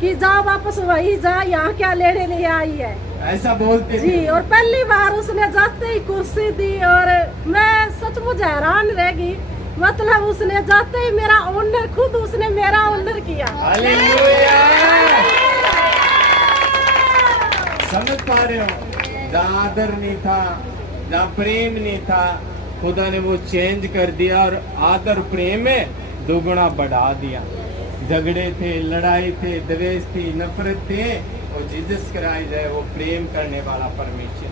कि जा वापस वही जा, यहाँ क्या लेने लिए आई है। ऐसा बोलते थे। जी। और पहली बार उसने जाते ही कुर्सी दी और मैं सचमुच हैरान रह गई। मतलब उसने जाते ही मेरा ऑनर, खुद उसने मेरा ऑनर किया। हालेलुया। समझ पा रहे हो, जहाँ आदर नहीं था, जहाँ प्रेम नहीं था, खुदा ने वो चेंज कर दिया और आदर प्रेम में दोगुना बढ़ा दिया। झगड़े थे, लड़ाई थे, द्वेष थी, नफरत थे, और जीसस कराई जाए वो प्रेम करने वाला परमेश्वर।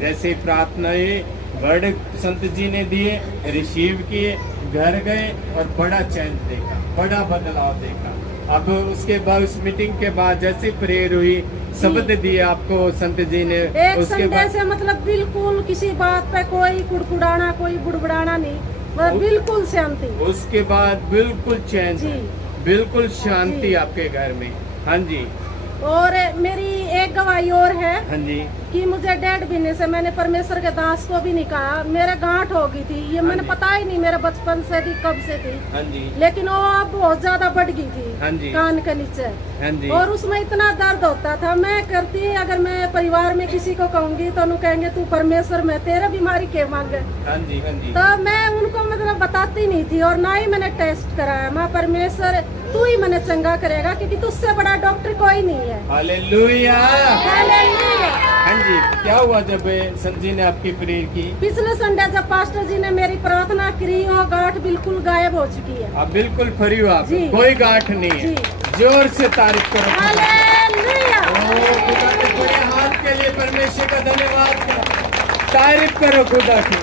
जैसे प्रार्थनाएं वर्ड संत जी ने दिए, रिसीव किए, घर गए और बड़ा चेंज देखा, बड़ा बदलाव देखा। अब उसके बाद उस मीटिंग के बाद जैसे प्रेयर हुई, शब्द दिए आपको संत जी ने, एक उसके संडे बाद से मतलब बिल्कुल किसी बात पे कोई कुड़कुड़ाना, कोई बुड़बुड़ाना नहीं, मतलब बिल्कुल शांति। उसके बाद बिल्कुल चैन, जी। बिल्कुल शांति जी। आपके घर में। हाँ जी, और मेरी एक गवाही और है हाँ जी, कि मुझे 1.5 महीने से मैंने परमेश्वर के दास को भी नहीं कहा, मेरे गांठ हो गई थी। ये मैंने जी। पता ही नहीं, मेरे बचपन से थी, कब से थी, हाँ जी, लेकिन वो अब बहुत ज्यादा बढ़ गई हाँ थी जी। कान के नीचे। हाँ जी, और उसमें इतना दर्द होता था। मैं करती, अगर मैं परिवार में किसी को कहूंगी तो उन्हें कहेंगे तू परमेश्वर में तेरे बीमारी के मांगे, हाँ जी, हाँ जी, तो मैं उनको मतलब बताती नहीं थी। और ना ही मैंने टेस्ट कराया। मैं परमेश्वर तू ही मैंने चंगा करेगा, क्योंकि तुझसे बड़ा डॉक्टर कोई नहीं है। हालेलुया। हालेलुया। हाँ जी, क्या हुआ जब संत जी ने आपकी प्रेयर की? पिछले संडे जब पास्टर जी ने मेरी प्रार्थना करी, वो गांठ बिल्कुल गायब हो चुकी है। आप बिल्कुल फ्री हो, आप जी। कोई गांठ नहीं है। जी। जोर से तारीफ करो। हालेलुया। और खुदा के बड़े हाथ के लिए परमेश्वर का धन्यवाद करो, तारीफ करो खुदा की।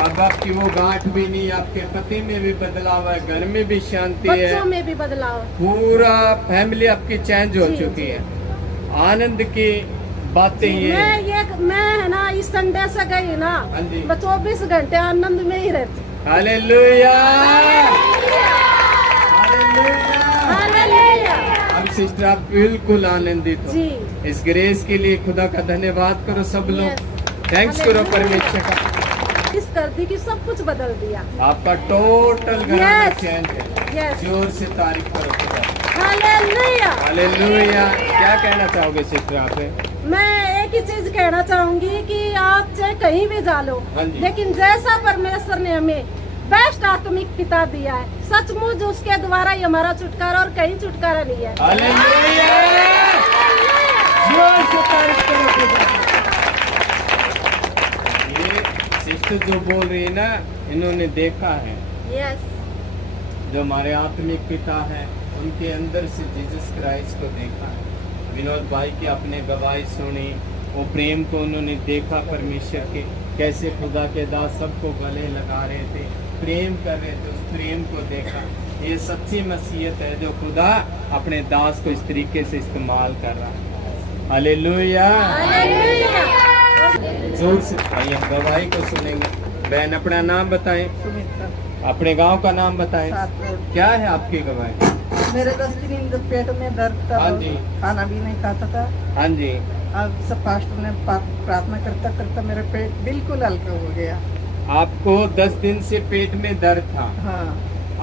अब आपकी वो गांठ भी नहीं, आपके पति में भी बदलाव है, घर में भी शांति है, बच्चों में भी बदलाव। पूरा फैमिली आपकी चेंज हो जी, चुकी जी। है। आनंद की बातें ये मैं है ना इस संडे से गई ना, हाँ जी। मैं 24 घंटे आनंद में ही रहती। Hallelujah, hallelujah. अब सिस्टर आप बिल्कुल आनंदित हो। जी। इस ग्रेस के लिए खुदा का धन्यवाद करो सब लोग। Yes. थैंक्स करो हालेलुया। परमेश्वर का। किस कर दी कि सब कुछ बदल दिया। आपका टोटल घराना Yes. चेंज है। यस। जोर से तारीफ करो खुदा। हालेलुया। हालेलुया। क्या कहना चाहोगे सिस्टर आप? मैं एक ही चीज कहना चाहूंगी कि आप चाहे कहीं भी जा लो, हाँ जी। लेकिन जैसा परमेश्वर ने हमें बेस्ट आत्मिक पिता दिया है, सचमुच उसके द्वारा ही हमारा छुटकारा और कहीं छुटकारा नहीं है। हालेलुया। जोर से तारीफ करो खुदा। ये सिस्टर जो बोल रही है ना, इन्होंने देखा है, यस। जो हमारे आत्मिक पिता हैं, उनके अंदर से जीसस क्राइस्ट को देखा है। विनोद भाई की अपने गवाही सुनी, वो प्रेम को उन्होंने देखा परमेश्वर के, कैसे खुदा के दास सबको गले लगा रहे थे, प्रेम कर रहे थे, उस प्रेम को देखा। ये सच्ची मसीहत है जो खुदा अपने दास को इस तरीके से इस्तेमाल कर रहा है। हालेलुया। जोर से आइए गवाही को सुनेंगे। बहन अपना नाम बताएं, अपने गांव का नाम बताएं, क्या है आपकी गवाही? मेरे 10 दिन पेट में दर्द था, हाँ जी। खाना भी नहीं खाता था। हाँ जी, अब सब पास्टर ने प्रार्थना करता करता मेरा पेट बिल्कुल हल्का हो गया। आपको 10 दिन से पेट में दर्द था। हाँ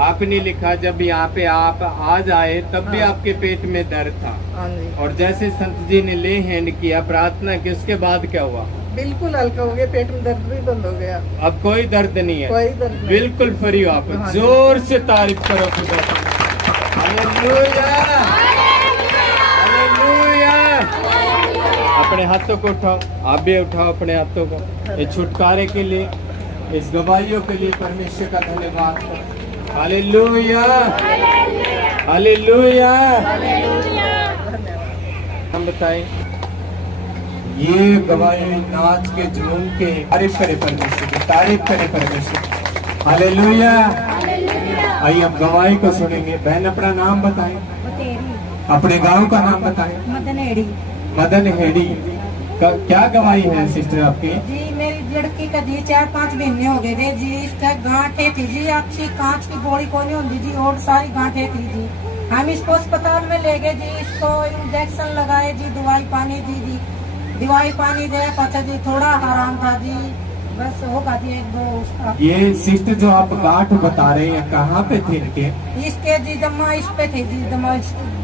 आपने लिखा जब यहाँ पे आप आज आए तब भी हाँ। आपके पेट में दर्द था, हाँ जी, और जैसे संत जी ने ले हैंड किया, प्रार्थना की, उसके बाद क्या हुआ? बिल्कुल हल्का हो गया, पेट में दर्द भी बंद हो गया, अब कोई दर्द नहीं है, कोई दर्द नहीं। बिल्कुल फ्री हो आप। हाँ जी। जोर से तारीफ करो खुदा की। Hallelujah, hallelujah. अपने हाथों को उठाओ, आप भी उठाओ अपने हाथों को। ये छुटकारे के लिए, इस गवाहियों के लिए परमेश्वर का धन्यवाद करो। Hallelujah, hallelujah. हम बताएं, ये गवाही नाच के जुनून के तारीफ करे परमेश्वर की, तारीफ करे परमेश्वर। हालेलुया। आइए हम गवाही को सुनेंगे। बहन अपना नाम बताएं, अपने गांव का नाम बताएं। मदनेड़ी मदन हेड़ी। क्या गवाही है सिस्टर आपकी? जी, मेरी लड़की का जी 4-5 महीने हो गए थे जी। इसका गांठे थी जी, अच्छी कांच की गोली को नहीं होती जी, और सारी गांठे थी जी। हम इसको अस्पताल में ले गए जी, इसको इंजेक्शन लगाए जी, दवाई पानी दी जी, दवाई पानी दे पता जी, थोड़ा आराम था जी, बस होगा जी 1-2 उसका। ये सिस्टर जो आप गांठ बता रहे हैं, कहाँ पे थे इनके? इसके जी दमा इस पे थी जी, दमा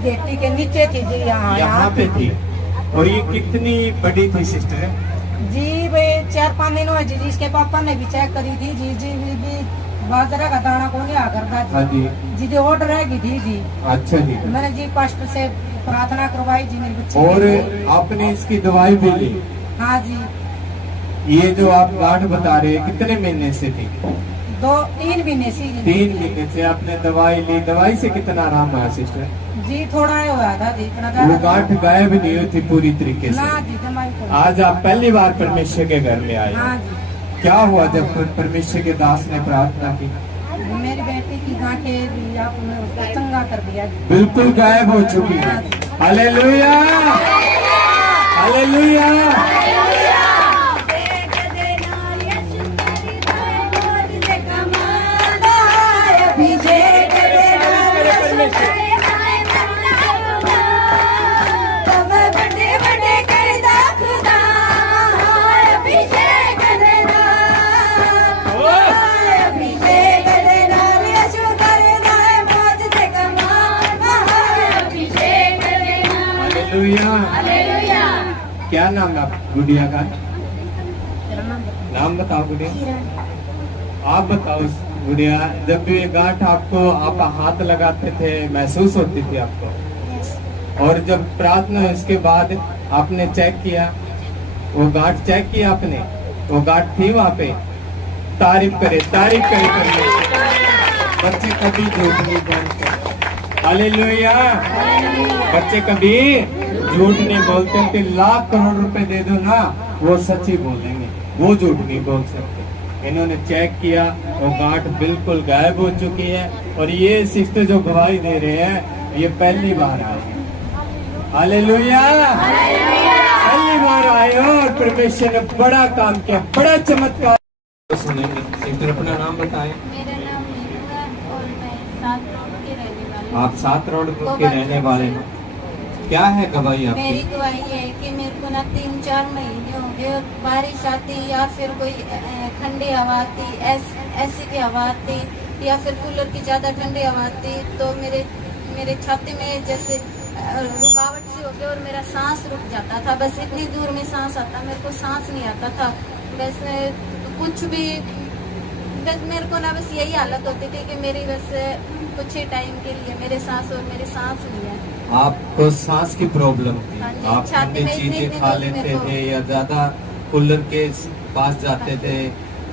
गेटी के नीचे थी जी, यहाँ यहाँ पे थी। और ये कितनी बड़ी थी सिस्टर? जी वे 4-5 दिन हुए जी इसके पापा ने भी चेक करी थी जी जी भी बाजरा का दाना को नहीं आ करता हाँ जी। जी ऑर्डर रहेगी थी जी। अच्छा जी। मैंने जी पास्टर से प्रार्थना करवाई जी मेरे बच्चे और के लिए। आपने इसकी दवाई भी ली? हाँ जी। ये जो आप गांठ बता रहे हैं कितने महीने से थी? 2-3 महीने से जी। 3 महीने से आपने दवाई ली। दवाई से कितना आराम आया सिस्टर? जी थोड़ा ही हुआ था जी, इतना वो ज्यादा गांठ गायब नहीं हुई थी पूरी तरीके से? ना जी जमाई को। आज आप पहली बार परमेश्वर के घर में आए। हाँ जी। क्या हुआ जब परमेश्वर के दास ने प्रार्थना की? मेरी बेटी की गांठें भी आपने उसको चंगा कर दिया जी। बिल्कुल गायब हो चुकी है। Hallelujah, hallelujah. हालेलुया। क्या नाम है आप गुड़िया का? नाम बताओ गुड़िया। आप बताओ गुड़िया, जब भी ये गांठ आपको आप हाथ लगाते थे महसूस होती थी आपको? और जब प्रार्थना इसके बाद आपने चेक किया, वो गांठ चेक किया आपने, वो गांठ थी वहाँ पे? तारीफ करे, तारीफ करे परमेश्वर। बच्चे कभी झूठ नहीं बोलते। हालेलुया। बच्चे कभी झूठ नहीं बोलते। 3 लाख करोड़ रुपए दे दो ना, वो सच्ची बोलेंगे, वो झूठ नहीं बोल सकते। इन्होंने चेक किया, वो गांठ बिल्कुल गायब हो चुकी है। और ये सिस्टर जो गवाही दे रहे हैं, ये पहली बार आए हैं। हालेलुया, पहली बार आए हो और परमेश्वर ने बड़ा काम किया, बड़ा चमत्कार। सुनेंगे सिस्टर, अपना नाम बताएं। मेरा नाम मीनू है और मैं 7 रोड की रहने वाली हूँ। आप 7 रोड के रहने वाले हैं। क्या है गवाही आपकी? मेरी गवाही है कि मेरे को ना 3-4 महीने हो गए, बारिश आती या फिर कोई ठंडी हवा आती, ऐसी की हवा आती या फिर कूलर की ज्यादा ठंडी हवा आती, तो मेरे छाती में जैसे रुकावट सी हो गई और मेरा सांस रुक जाता था। बस इतनी दूर में सांस आता, मेरे को सांस नहीं आता था। बस कुछ भी, बस मेरे को ना बस यही हालत होती थी कि मेरी बस कुछ ही टाइम के लिए मेरे सांस और मेरे सांस नहीं है। आपको सांस की प्रॉब्लम थी? हाँ जी, आप छाती ठंडी में इतनी चीजें खा दर्द मेरे लेते को। थे या ज्यादा कूलर के पास जाते थे,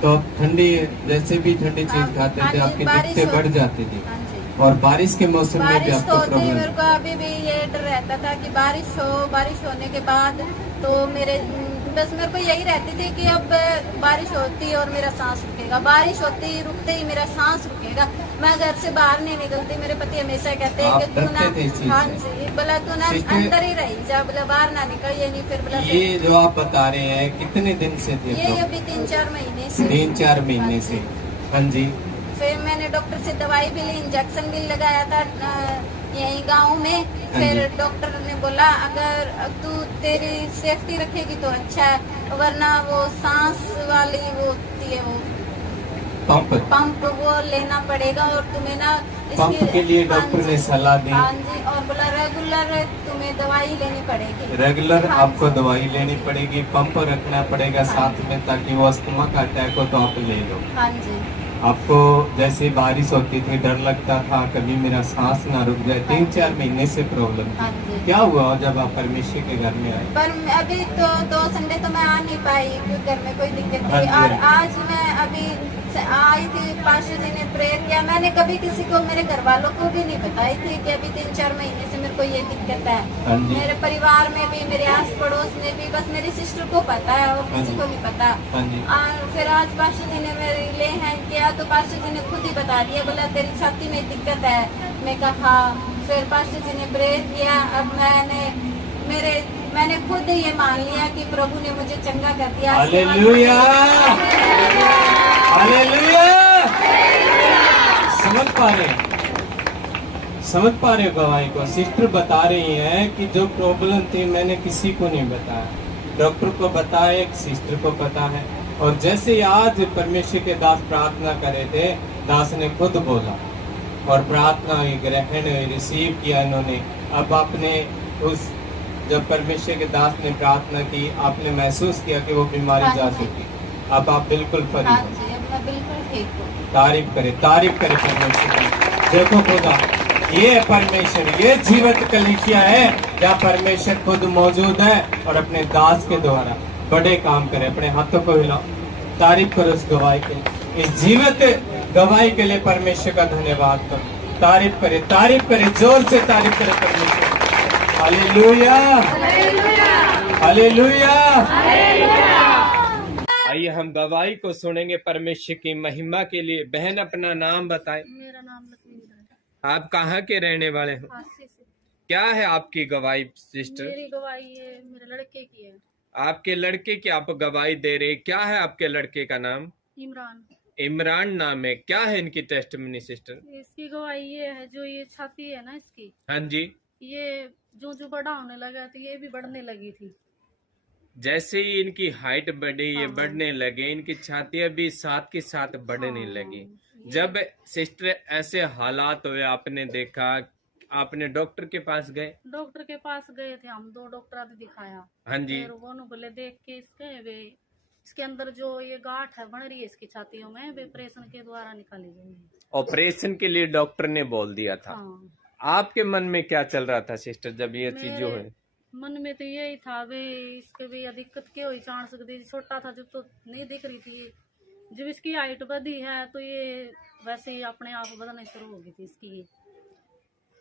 तो आप ठंडी जैसे भी ठंडी चीज खाते हाँ थे जी, आपकी बारिश दिक्कतें हो- बढ़ जाती थी। हाँ जी। और बारिश के मौसम में भी बारिश तो आपको होती, मेरे प्रॉब्लम? को अभी भी ये डर रहता था कि बारिश होने के बाद तो बस मेरे को यही रहती थी कि अब बारिश होती और मेरा सांस रुकेगा, बारिश होती रुकते ही मेरा सांस रुकेगा। मैं घर से बाहर नहीं निकलती। मेरे पति हमेशा कहते हैं आप कि तू ना, डरते थे इस चीज हाँ से? जी, बोला तू ना सिस्टर- अंदर ही रही जा, बोला बाहर ना निकल, ये नहीं फिर बोला ये जो आप बता रहे हैं कितने दिन से थे? ये अभी 3-4 महीने से। 3-4 महीने से। हाँ जी। फिर मैंने डॉक्टर से दवाई भी ली, इंजेक्शन भी लगाया था यही गांव में। फिर डॉक्टर ने बोला अगर तू तेरी सेफ्टी रखेगी तो अच्छा है, वरना वो सांस वाली वो होती है, वो पंप वो लेना पड़ेगा और तुम्हें ना पंप के लिए डॉक्टर ने सलाह दी? हाँ जी, और बोला रेगुलर तुम्हें दवाई लेनी पड़ेगी। रेगुलर हाँ आपको जी। दवाई लेनी पड़ेगी, पंप रखना पड़ेगा साथ में, ताकि वो अस्थमा का अटैक हो तो आप ले लो। हाँ जी। आपको जैसे बारिश होती थी डर लगता था कभी मेरा सांस ना रुक जाए, 3-4 महीने से प्रॉब्लम हाँ थी। जी। क्या हुआ जब आप परमेश्वर के घर में आए? पर अभी तो 2 संडे तो मैं आ नहीं पाई क्योंकि घर में कोई दिक्कत हाँ थी। जी, और हाँ आज मैं अभी आई थी, पास्टर जी ने प्रेयर किया। मैंने कभी किसी को, मेरे घर वालों को भी नहीं बताई थी कि अभी 3-4 महीने से मेरे को ये दिक्कत है। हाँ जी। मेरे परिवार में भी, मेरे आस पड़ोस में भी, बस मेरी सिस्टर को पता है और हाँ किसी जी। को नहीं पता। हाँ जी। और फिर आज पास्टर जी ने मेरे ले हैंड किया तो पास्टर जी ने खुद ही बता दिया, बोला तेरी छाती में दिक्कत है। मैं कहा फिर पास्टर जी ने प्रेयर किया। अब मैंने खुद ये मान लिया कि प्रभु ने मुझे चंगा कर दिया। Hallelujah, hallelujah. समझ पा रहे गवाही को? सिस्टर बता रही हैं कि जो प्रॉब्लम थी मैंने किसी को नहीं बताया, डॉक्टर को बताया, एक सिस्टर को पता है। और जैसे आज परमेश्वर के दास प्रार्थना कर रहे थे, दास ने खुद बोला और प्रार्थना ग्रहण रिसीव किया इन्होंने। अब आपने उस जब परमेश्वर के दास ने प्रार्थना की, आपने महसूस किया कि वो बीमारी हाँ जा जी। चुकी, अब आप बिल्कुल फ्री हाँ हो। जी, अब मैं बिल्कुल ठीक हूँ। तारीफ करे परमेश्वर की। देखो खुदा, ये है परमेश्वर, ये जीवित कलीसिया है जहाँ परमेश्वर खुद मौजूद है और अपने दास के द्वारा बड़े काम करे। अपने हाथों को हिलाओ, तारीफ करो इस गवाही के लिए, इस जीवित गवाही के लिए परमेश्वर का धन्यवाद करो। तारीफ करे, जोर से तारीफ करे परमेश्वर। Hallelujah, hallelujah. आइए हम गवाही को सुनेंगे परमेश्वर की महिमा के लिए। बहन अपना नाम बताएं। मेरा नाम लक्ष्मी है। आप कहाँ के रहने वाले हो? हास्य से। क्या है आपकी गवाही सिस्टर? मेरी गवाही ये मेरे लड़के की है। आपके लड़के की आप गवाही दे रहे, क्या है आपके लड़के का नाम? इमरान। इमरान नाम है। क्या है इनकी टेस्टिमनी सिस्टर? इसकी गवाही ये है, जो ये छाती है ना इसकी, हाँ जी, ये जो बड़ा होने लगा तो ये भी बढ़ने लगी थी। जैसे ही इनकी हाइट बढ़ी, ये हाँ। बढ़ने लगे, इनकी छातियां भी साथ के साथ बढ़ने हाँ। लगी। जब सिस्टर ऐसे हालात हुए, आपने देखा, आपने डॉक्टर के पास गए? डॉक्टर के पास गए थे हम, 2 डॉक्टर ने दिखाया। हाँ जी, फिर वो बोले देख के इसके अंदर जो ये गांठ है बन रही है इसकी छातियों में, वे ऑपरेशन के द्वारा निकाली जाएगी। ऑपरेशन के लिए डॉक्टर ने बोल दिया था। हाँ। आपके मन में क्या चल रहा था सिस्टर जब ये चीज जो है? मन में तो यही था वे इसके भी दिक्कत क्या हुई, चांस सकती, छोटा था जब तो नहीं दिख रही थी, जब इसकी हाइट बढ़ी है तो ये वैसे ही अपने आप बढ़ने शुरू हो गई थी इसकी।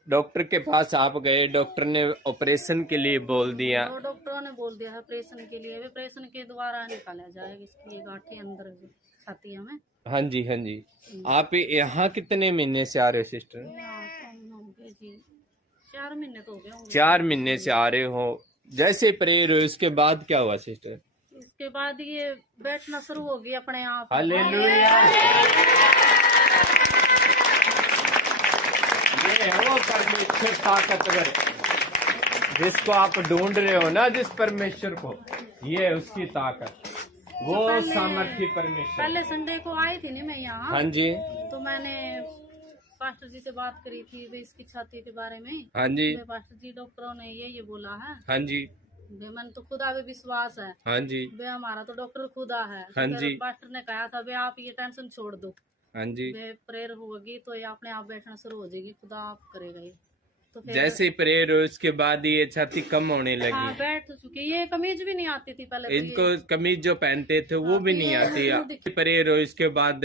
डॉक्टर के पास आप गए, डॉक्टर ने ऑपरेशन के लिए बोल दिया। तो डॉक्टरों ने बोल दिया है ऑपरेशन के लिए, ऑपरेशन के द्वारा निकाला जाएगा इसकी गांठें अंदर छातियों में। हाँ जी, हाँ जी। आप यहाँ कितने महीने से आ रहे हो सिस्टर? जी 4 महीने तो हो गए होंगे। 4 महीने से आ रहे हो। जैसे प्रेयर हुई उसके बाद क्या हुआ सिस्टर? इसके बाद ये बैठना शुरू हो गई अपने आप। हालेलुया। ये है वो परमेश्वर ताकतवर जिसको आप ढूंढ रहे हो ना, जिस परमेश्वर को, ये है उसकी ताकत, वो सामर्थ्य परमेश्वर। पहले संडे को आई थी ना मैं यहाँ। हाँ जी, तो मैंने पास्टर जी से बात करी थी वे इसकी छाती के बारे में। हाँ जी, वे पास्टर जी डॉक्टरों ने ये बोला है। हाँ जी, वे मन तो खुदा पे विश्वास है। हाँ जी, वे हमारा तो डॉक्टर खुदा है। हाँ फिर जी। पास्टर ने कहा था वे आप ये टेंशन छोड़ दो, हाँ जी। वे प्रेयर होगी तो ये अपने आप बैठना शुरू हो जाएगी, खुदा आप करेगा ये। तो फिर जैसे ही प्रेयर हुई उसके बाद ये छाती कम होने हाँ लगी। बैठ चुकी। ये कमीज भी नहीं आती थी पहले तो इनको ये। कमीज जो पहनते थे वो भी नहीं आती। प्रेयर हुई उसके बाद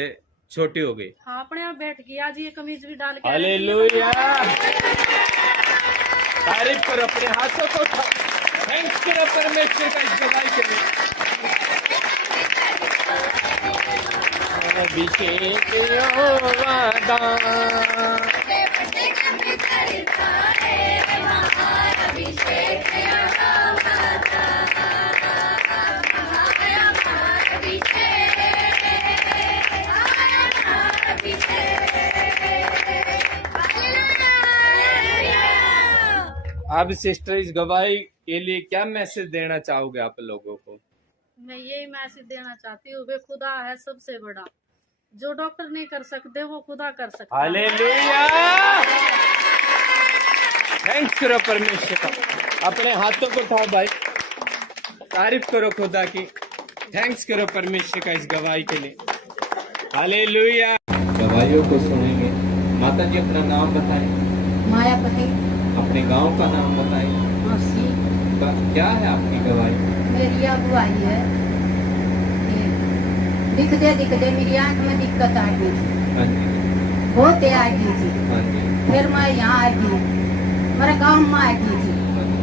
छोटी हो गई। हाँ अपने आप बैठ गई। आज ये कमीज भी डाल के हालेलुया। तारीफ करो, अपने हाथों को थैंक्स करो परमेश्वर का इस गवाही के लिए। अभिषेक वादा अब सिस्टर इस गवाही के लिए क्या मैसेज देना चाहोगे आप लोगों को? मैं यही मैसेज देना चाहती हूँ, वे खुदा है सबसे बड़ा, जो डॉक्टर नहीं कर सकते वो खुदा कर सकता है। हालेलुया। थैंक्स करो परमेश्वर का। अपने हाथों को उठाओ भाई, तारीफ करो खुदा की। थैंक्स करो परमेश्वर का इस गवाही के लिए। हालेलुया। गवाहियों को सुनेंगे। माता जी अपना नाम बताएं। माया पटेल। अपने गांव का नाम बताएं। मौसी। क्या है आपकी गवाही? मेरी अगुवाई है कि दिखते मेरी आंख में दिक्कत आ गई थी, हाँ जी, बहुत आ गई थी। हाँ जी, फिर मैं यहाँ आ गई, मेरे गांव में आ गई थी। हाँ जी।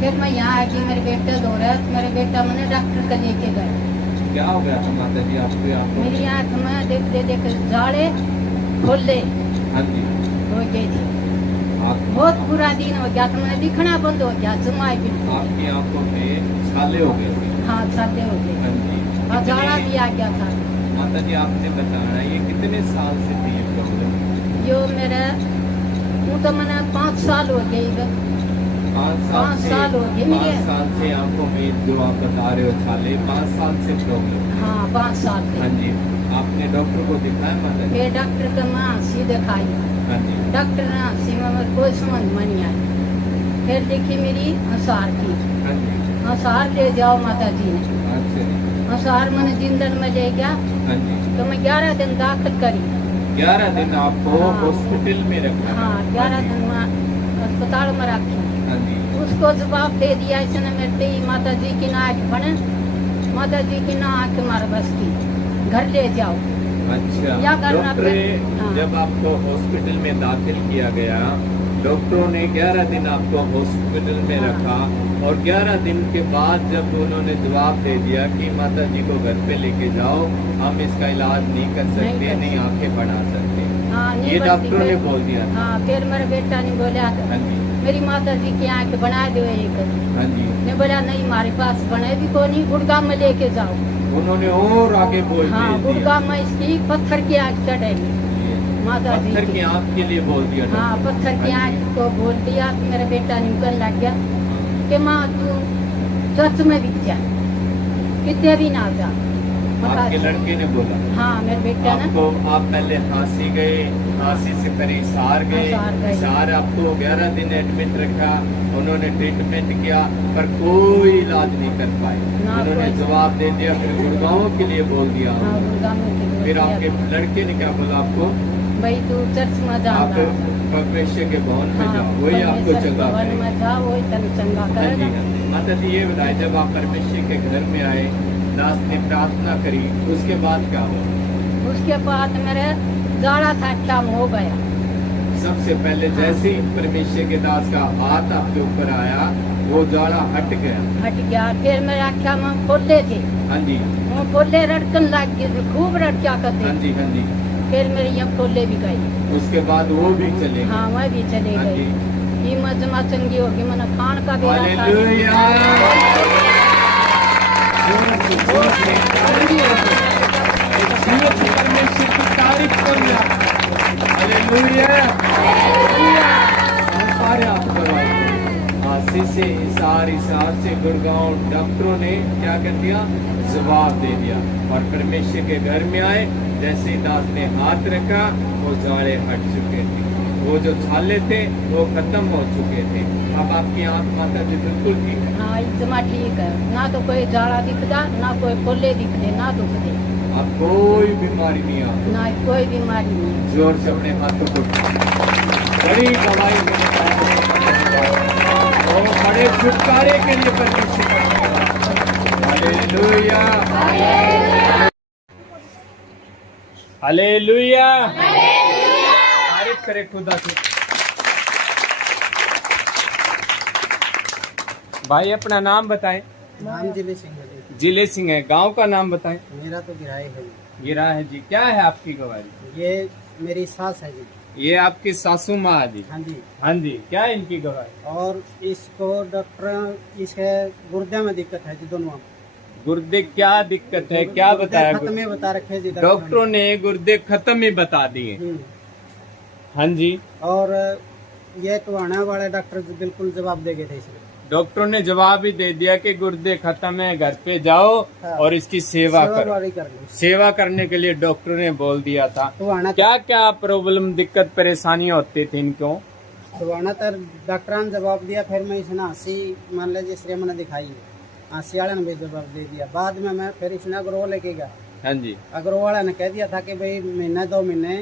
फिर मैं यहाँ आ गई, मेरे बेटे दो रहे, मेरे बेटा मैंने डॉक्टर को लेके गए। क्या हो गया था माता जी आपको? मेरी आंख में देखते जाड़े खोले हाँ जी। हो गई थी। आप बहुत बुरा दिन हो गया था, मैंने दिखना बंद हो गया, सुनाई बिल्कुल। आपकी आंखों में छाले हो गए थे। हाँ छाते हो गए हाँ जी। और जाड़ा कितने- भी आ गया था। माता जी आपने बताया ये कितने साल से थी ये प्रॉब्लम? जो मेरे वो तो मैंने 5 साल हो गए। 5 5 साल हो गए मुझे। 5 साल से आंखों में जो आप बता रहे हो छाले, 5 साल से प्रॉब्लम। हाँ 5 साल हाँ से। जी। आपने डॉक्टर को दिखाया माता जी? फिर डॉक्टर को मैं हंसी दिखाई, हाँ जी। डॉक्टर ने हंसी में मेरे कोई समझ में नहीं आई। फिर लिखी मेरी हसार की, हाँ जी, हसार ले जाओ माता जी ने। अच्छा जी, हसार मैंने जिंदन में ले गया हाँ जी। तो मैं 11 दिन दाखिल करी। 11 दिन आपको हाँ। हॉस्पिटल में रखा? हाँ, 11 दिन में अस्पताल में रखी। हाँ जी, उसको जवाब दे दिया इसने मेरे माता जी की ना आँख बने, माता जी की ना आँख मार बस की, घर ले जाओ। अच्छा। या करना डॉक्टर फिर- हाँ। जब आपको हॉस्पिटल में दाखिल किया गया, डॉक्टरों ने 11 दिन आपको हॉस्पिटल में हाँ। रखा और 11 दिन के बाद जब उन्होंने जवाब दे दिया कि माता जी को घर पे लेके जाओ, हम इसका इलाज नहीं कर सकते, कर नहीं आंखें बढ़ा सकते, हाँ, नहीं ये बनती डॉक्टरों ने फिर- बोल दिया था। हाँ, फिर मेरे बेटा ने बोला हाँ जी, मेरी माता जी की आँख बना दो एक। हाँ जी। मैं बोला नहीं, हमारे पास बने भी को नहीं, गुड़गांव में लेके जाओ। उन्होंने और आगे बोल हाँ, दिया, गुड़गांव में इसकी पत्थर की आँख चढ़ेगी माता जी पत्थर की। की आंख के लिए बोल दिया हाँ, डॉक्टर। पत्थर की हाँ जी। आँख को बोल दिया तो मेरा बेटा निकल लग गया कि माँ तू सच में दिख जा, कितने भी ना जा। आपके लड़के ने बोला? हाँ, मेरे बेटा ने। आपको आप पहले फांसी गए, फांसी से फिर हिसार गए, हिसार गए। हिसार आपको 11 दिन एडमिट रखा, उन्होंने ट्रीटमेंट किया पर कोई इलाज नहीं कर पाए, ना उन्होंने कोई। जवाब दे दिया, फिर गुड़गांव के लिए बोल दिया। हाँ, गुड़गांव में बोल फिर दिया। आपके लड़के ने क्या बोला आपको? भाई तू चर्च में जा, आप परमेश्वर के भवन में हाँ, जाओ, वही आपको परमेश्वर चंगा भवन करेगा। में जाओ, वही तन चंगा हाँ जी, करेगा। हाँ जी। माता जी ये बताए, जब आप परमेश्वर के घर में आए, दास ने प्रार्थना करी, उसके बाद क्या हुआ? उसके बाद मेरे जाड़ा था कम हो गया। सबसे पहले जैसे ही परमेश्वर के दास का हाथ आपके ऊपर आया, वो जाड़ा हट गया। हट गया। फिर मेरे आख्या में फोले थे, हाँ जी, वो फोले रड़कन लग गए, खूब रड़क्या हाँ करते। जी, हाँ जी। फिर मेरे यहाँ फोले भी गए। उसके बाद वो भी चले गए। हाँ, मैं भी चले हाँ गई। जी। ये मजमा चंगी होगी, मैंने खान का बेड़ा था। हालेलुया। जोर से परमेश्वर की तारीफ करूंगा। हालेलुया। सारे आप करवाइए। से इसार से गुड़गांव डॉक्टरों ने क्या कर दिया? जवाब दे दिया और परमेश्वर के घर में आए। जैसे ही दास ने हाथ रखा, वो जाड़े हट चुके थे, वो जो छाले थे वो खत्म हो चुके थे। अब आपकी आंख माता जी बिल्कुल ठीक है। हाँ, इतना ठीक है, ना तो कोई जाड़ा दिखता, ना कोई फोले दिखते, ना दुखते, अब कोई बीमारी नहीं आ। ना कोई बीमारी नहीं। जोर से अपने हाथों को बड़ी दवाई देने और बड़े छुटकारे के लिए परमेश्वर का धन्यवाद। हालेलुया, हालेलुया, तारीफ करे खुदा की। भाई अपना नाम बताएं। नाम जिले सिंह है जी। जिले सिंह है, गांव का नाम बताएं। मेरा तो गिराए है गिरा है जी। क्या है आपकी गवाही? जी। ये मेरी सास है जी। ये आपकी सासू माँ है जी। हाँ जी। हाँ जी, क्या है इनकी गवाही? और इसको डॉक्टर इसके गुर्दे में दिक्कत है जी, दोनों में। गुर्दे क्या दिक्कत है, क्या गुर्दे बताया? खत्म में बता रखे जी डॉक्टरों ने गुर्दे खत्म ही बता दिए। हाँ जी, और ये तो आने वाले डॉक्टर बिल्कुल जवाब दे गए थे इसमें। डॉक्टरों ने जवाब ही दे दिया कि गुर्दे खत्म है, घर पे जाओ हाँ। और इसकी सेवा करो। वाली कर ली। सेवा करने के लिए डॉक्टरों ने बोल दिया था। तो आना क्या क्या प्रॉब्लम, दिक्कत, परेशानियां होती थी इनको? तो आना तर डॉक्टर ने जवाब दिया। फिर मैं इसने हंसी मान लीजिए श्रेय मैंने दिखाई है, हंसी वाले ने भी जवाब दे दिया। बाद में मैं फिर इसने अग्रवाल लेके गया। हाँ जी, अग्रवाल ने कह दिया था कि भाई महीने 2 महीने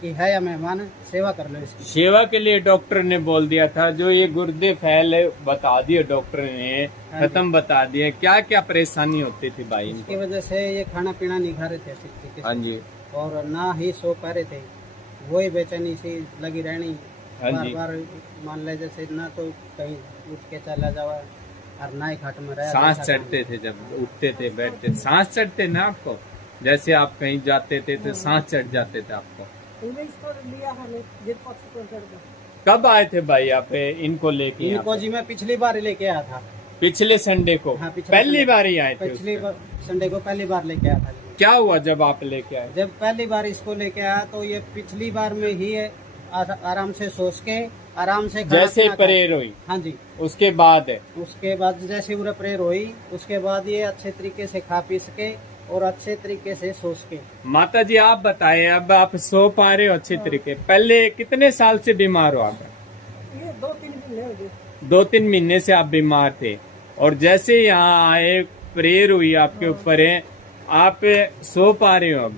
की है या मेहमान, सेवा कर लो इसकी। सेवा के लिए डॉक्टर ने बोल दिया था। जो ये गुर्दे फैल बता दिए डॉक्टर ने, हाँ जी। खत्म बता दिए। क्या क्या परेशानी होती थी भाई इसकी इनको? वजह से ये खाना पीना नहीं खा रहे थे ठीक तरीके से। हाँ जी, और ना ही सो पा रहे थे, वही बेचैनी सी लगी रहनी। हाँ बार जी। बार मान ले जैसे ना तो कहीं उठ के चला जावा और ना ही खाट में रहा। सांस चढ़ते थे जब उठते थे, बैठते थे, सांस चढ़ते ना आपको? जैसे आप कहीं जाते थे तो सांस चढ़ जाते थे आपको? कब आए थे भाई आप इनको लेके यहाँ इनको पे? जी मैं पिछली बार लेके आया था। पिछले संडे को? हाँ, पिछले पहली संडे। बार ही आए थे पिछली उसमें? संडे को पहली बार लेके आया था जी। क्या हुआ जब आप लेके आए? जब पहली बार इसको लेके आया तो ये पिछली बार में ही आराम से सोच के आराम से खाना जैसे पीना प्रेयर हुई हाँ जी। उसके बाद है? उसके बाद जैसे पूरा प्रेयर हुई, उसके बाद ये अच्छे तरीके से खा पी सके और अच्छे तरीके से सोच के। माता जी आप बताएं, अब आप सो पा रहे हो अच्छे तरीके? पहले कितने साल से बीमार हो आप? ये 2-3 दिन 2-3 महीने से आप बीमार थे और जैसे यहाँ आए प्रेयर हुई आपके ऊपर है, आप सो पा रहे हो, अब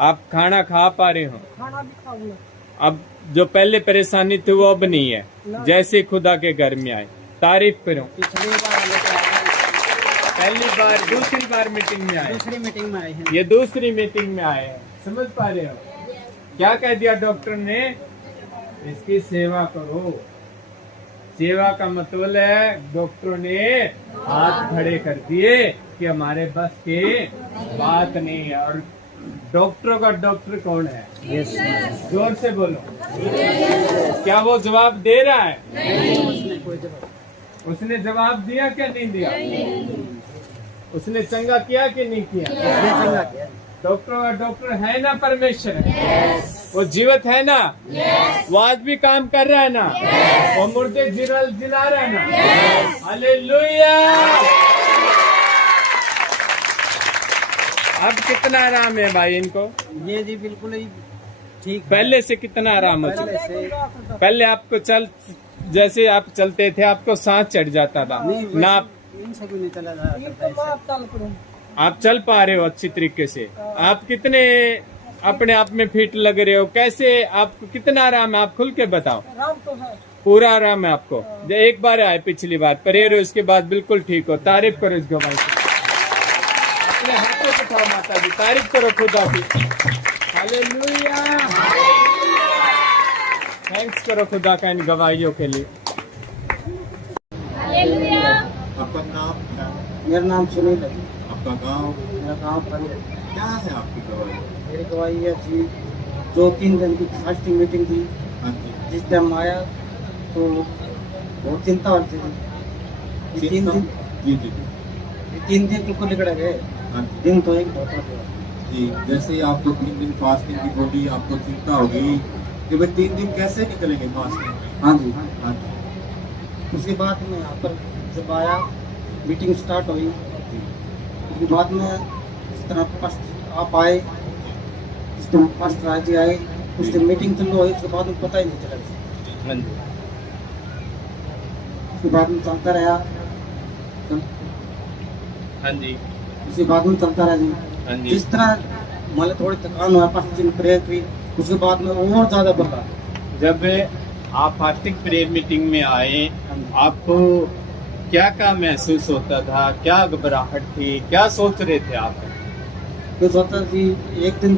आप खाना खा पा रहे हो, खाना भी खाऊंगा। अब जो पहले परेशानी थी वो अब नहीं है, जैसे खुदा के घर में आए। तारीफ करो। पिछली बार लेके आए, पहली बार दूसरी बार मीटिंग में आए, दूसरी मीटिंग में आए हैं। ये दूसरी मीटिंग में आए हैं, समझ पा रहे हो? क्या कह दिया डॉक्टर ने? इसकी सेवा करो। सेवा का मतलब है डॉक्टरों ने हाथ खड़े कर दिए कि हमारे बस के बात नहीं है। और डॉक्टरों का डॉक्टर कौन है? जोर से बोलो। क्या वो जवाब दे रहा है? उसने जवाब दिया क्या नहीं दिया? उसने चंगा किया कि नहीं किया? डॉक्टर का डॉक्टर है ना परमेश्वर? वो जीवित है ना? वो आज भी काम कर रहा है ना? वो मुर्दे जिला रहा है ना? हालेलुया। अब कितना आराम है भाई इनको? ये जी बिल्कुल ही ठीक। पहले से कितना आराम हो चुका? पहले से पहले आपको जैसे आप चलते थे आपको सांस चढ़ जाता था ना? आप इनसे भी नहीं चला जा सकता। आप चल पा रहे हो अच्छी तरीके से? आप कितने अपने आप में फिट लग रहे हो? कैसे आपको कितना आराम है? आप खुल के बताओ। पूरा आराम है आपको? एक बार आए पिछली बार प्रेयर हो, इसके बाद बिल्कुल ठीक हो। तारीफ करो इस गवाही की। अपने हाथों से उठाओ माता जी, तारीफ करो खुदा की। हालेलुया। थैंक्स करो खुदा का इन गवाहियों के लिए। आपका नाम क्या? मेरा नाम सुनील है। आपका गांव? मेरा गाँव पर क्या है आपकी गवाही? मेरी गवाही है जी, 2-3 दिन की फास्टिंग मीटिंग थी। हाँ जी। जिस टाइम आया तो बहुत चिंता हो रही थी। ये 3 दिन जी जी 3 दिन बिल्कुल निकल गए। हाँ जी। दिन तो एक बहुत हो गया जी। जैसे ही आपको 3 दिन फास्टिंग की बोली, आपको चिंता होगी कि भाई 3 दिन कैसे निकलेंगे फास्टिंग? हाँ जी। हाँ जी। उसके बाद में यहाँ पर जब आया मीटिंग स्टार्ट हुई, उसके बाद में इस तरह फर्स्ट आप आए, इस दिन फर्स्ट राज्य आए, उस दिन मीटिंग चालू हुई, उसके बाद में पता ही नहीं चला। उसके बाद में चलता रहा। हाँ जी। उसके बाद में चलता रहा जी। हाँ जी। जिस तरह मान लो थोड़ी थकान हुआ, 5 दिन प्रेयर की, उसके बाद में और ज्यादा बढ़ा। जब आप फास्टिंग प्रेयर मीटिंग में आए, आपको क्या क्या महसूस होता था? क्या घबराहट थी? क्या सोच रहे थे आप? तो सोचता कि एक दिन